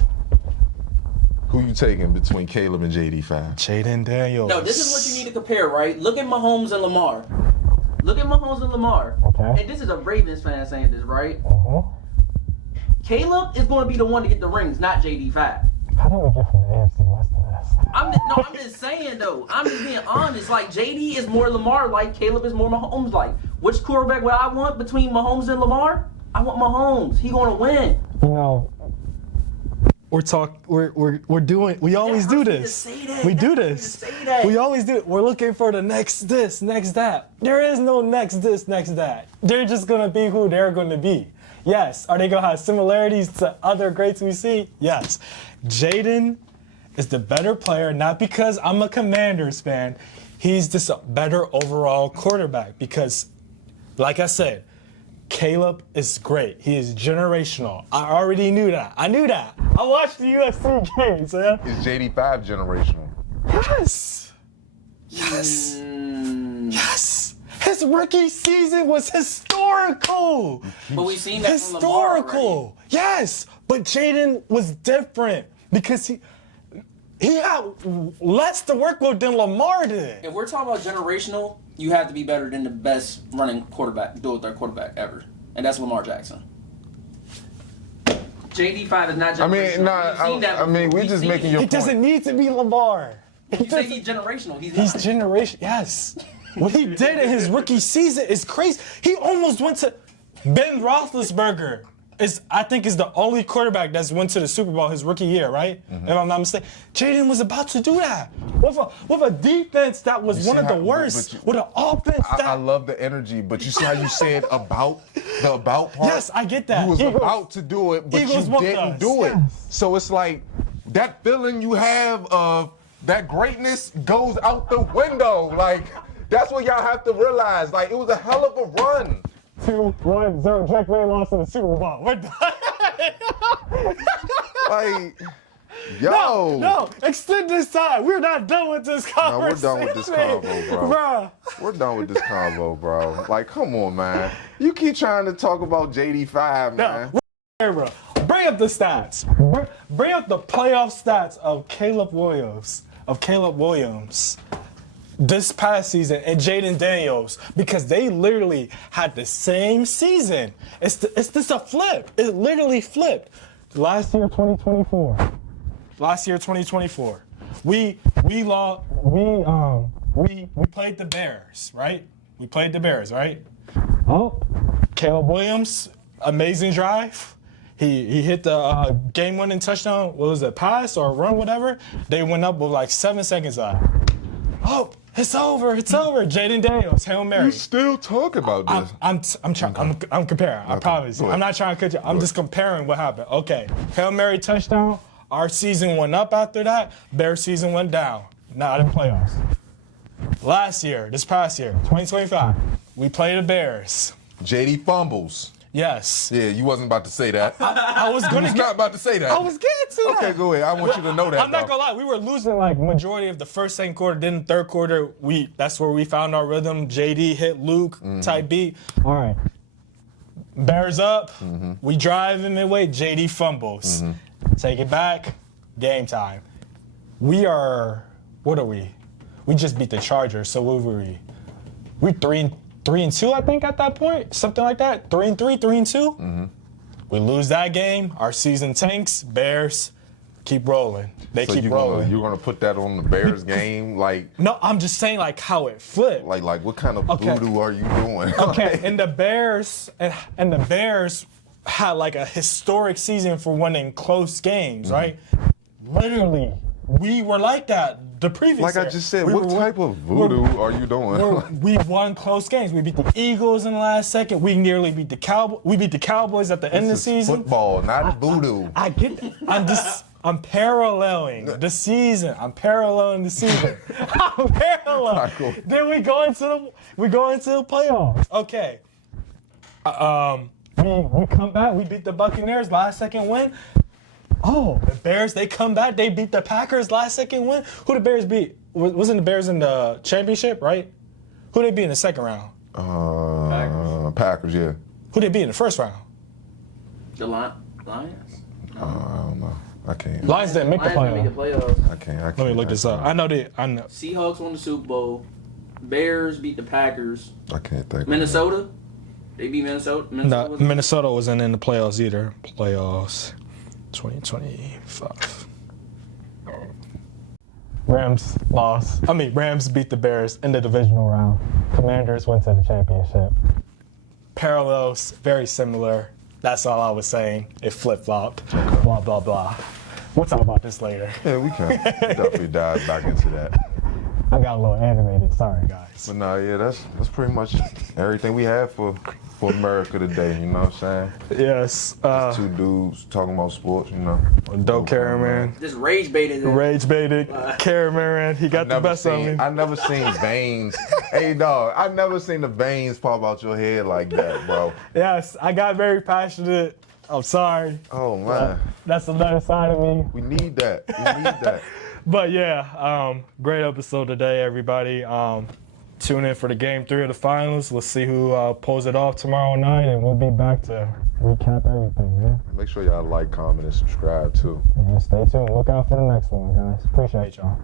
who you taking between Caleb and JD5? Jaden Daniels. No, this is what you need to compare, right? Look at Mahomes and Lamar. Look at Mahomes and Lamar. Okay. And this is a Ravens fan saying this, right? Uh-huh. Caleb is going to be the one to get the rings, not JD5. How did we get from the AFC West to this? I'm just saying though. I'm just being honest. Like JD is more Lamar like, Caleb is more Mahomes like. Which quarterback would I want between Mahomes and Lamar? I want Mahomes. He gonna win. You know, We doing, we always do this. We do this. We always do it. We're looking for the next this, next that. There is no next this, next that. They're just gonna be who they're gonna be. Yes. Are they gonna have similarities to other greats we see? Yes. Jaden is the better player, not because I'm a Commanders fan. He's just a better overall quarterback because, like I said, Caleb is great. He is generational. I already knew that. I knew that. I watched the UFC games, man. Is JD5 generational? Yes. Yes. Yes. His rookie season was historical. But we've seen that from Lamar already. Historical. Yes. But Jaden was different because he had less to work with than Lamar did. If we're talking about generational, you have to be better than the best running quarterback, dual threat quarterback ever, and that's Lamar Jackson. JD5 is not generational. I mean, nah. We've seen that I mean, before. we're We've just seen making it. your He doesn't point. need to be Lamar. You say he's generational. He's He's not. generation. Yes. What he did in his rookie season is crazy. He almost went to Ben Roethlisberger. I think is the only quarterback that's went to the Super Bowl his rookie year, right? If I'm not mistaken. Jaden was about to do that with a defense that was one of the worst, with an offense that. I love the energy, but you see how you said about the about part? Yes, I get that. You was Eagles- about to do it, but you Eagles whooped didn't us. do it. So it's like that feeling you have of that greatness goes out the window. Like that's what y'all have to realize. Like it was a hell of a run. 2-1-0. Drake May lost in the Super Bowl. We're done. Like, yo. No, extend this time. We're not done with this No, conversation. we're done with this convo, bro. Bruh. We're done with this convo, bro. Like, come on, man. You keep trying to talk about JD5, man. Here, bro. Break Bring up the stats. Bring up the playoff stats of Caleb Williams. This past season and Jaden Daniels, because they literally had the same season. It's just a flip. It literally flipped. Last year, 2024. We played the Bears, right? Oh, Caleb Williams, amazing drive. He hit the game-winning touchdown. What was it, pass or run, whatever? They went up with like 7 seconds left. Oh, it's over. Jaden Daniels, Hail Mary. You still talk about this? I'm comparing. I promise. I'm not trying to cut you. I'm just comparing what happened. Okay, Hail Mary touchdown. Our season went up after that. Their season went down. Not in playoffs. This past year, 2025, we played the Bears. JD fumbles. Yes. Yeah, you wasn't about to say that. I was You gonna was not about to say that. I was getting to that. Okay, go ahead. I want you to know that. I'm not though. gonna lie, we were losing like majority of the first, second quarter. Then the third quarter, that's where we found our rhythm. JD hit Luke, type beat. all right. Bears up. We drive in midway. JD fumbles. Take it back. Game time. What are we? We just beat the Chargers. So what were we? We 3-2, I think, at that point, something like that. 3-3, 3-2. We lose that game. Our season tanks. Bears keep rolling. They So keep you're rolling. gonna put that on the Bears game, like No, I'm just saying like how it flipped. like what kind of Okay. voodoo are you doing? Okay, and the Bears and the Bears had like a historic season for winning close games, right? Literally, we were like that the previous Like year. I just said, We what were- type of voodoo are you doing? we won close games. We beat the Eagles in the last second. We nearly beat the Cowboys. We beat the Cowboys at the end of the This is season. football, not voodoo. I get that. I'm paralleling the season. I'm paralleling. Alright, cool. Then we go into the playoffs. Okay. We come back. We beat the Buccaneers, last second win. Oh, the Bears, they come back. They beat the Packers, last second win. Who the Bears beat? Wasn't the Bears in the championship, right? Who they beat in the second round? Packers, yeah. Who they beat in the first round? The Lions? I don't know. I can't. Lions didn't make the Lions didn't make the playoffs. playoffs. I can't. Let me look this up. I know. Seahawks won the Super Bowl. Bears beat the Packers. I can't think. Minnesota? They beat Minnesota? No, wasn't- Minnesota wasn't in the playoffs either. Playoffs 2025. Rams lost. Rams beat the Bears in the Divisional round. Commanders went to the championship. parallels, very similar. That's all I was saying. It flip-flopped. Blah, blah, blah. We'll talk about this later. Yeah, we can definitely dive back into that. I got a little animated. Sorry, guys. But no, yeah, that's pretty much everything we have for America today. You know what I'm saying? Yes. Two dudes talking about sports. You know. Dope Cameraman. Just rage baited. Rage baited. Cameraman. He got the best of me. I never seen veins. Hey, dog, I never seen the veins pop out your head like that, bro. Yes, I got very passionate. I'm sorry. Oh man, That's another side of me. we need that. We need that. But yeah, great episode today, everybody. Tune in for the game 3 of the finals. Let's see who pulls it off tomorrow night, and we'll be back to Recap everything, man. Make sure y'all like, comment, and subscribe too. Yeah, stay tuned. Look out for the next one, guys. Appreciate y'all.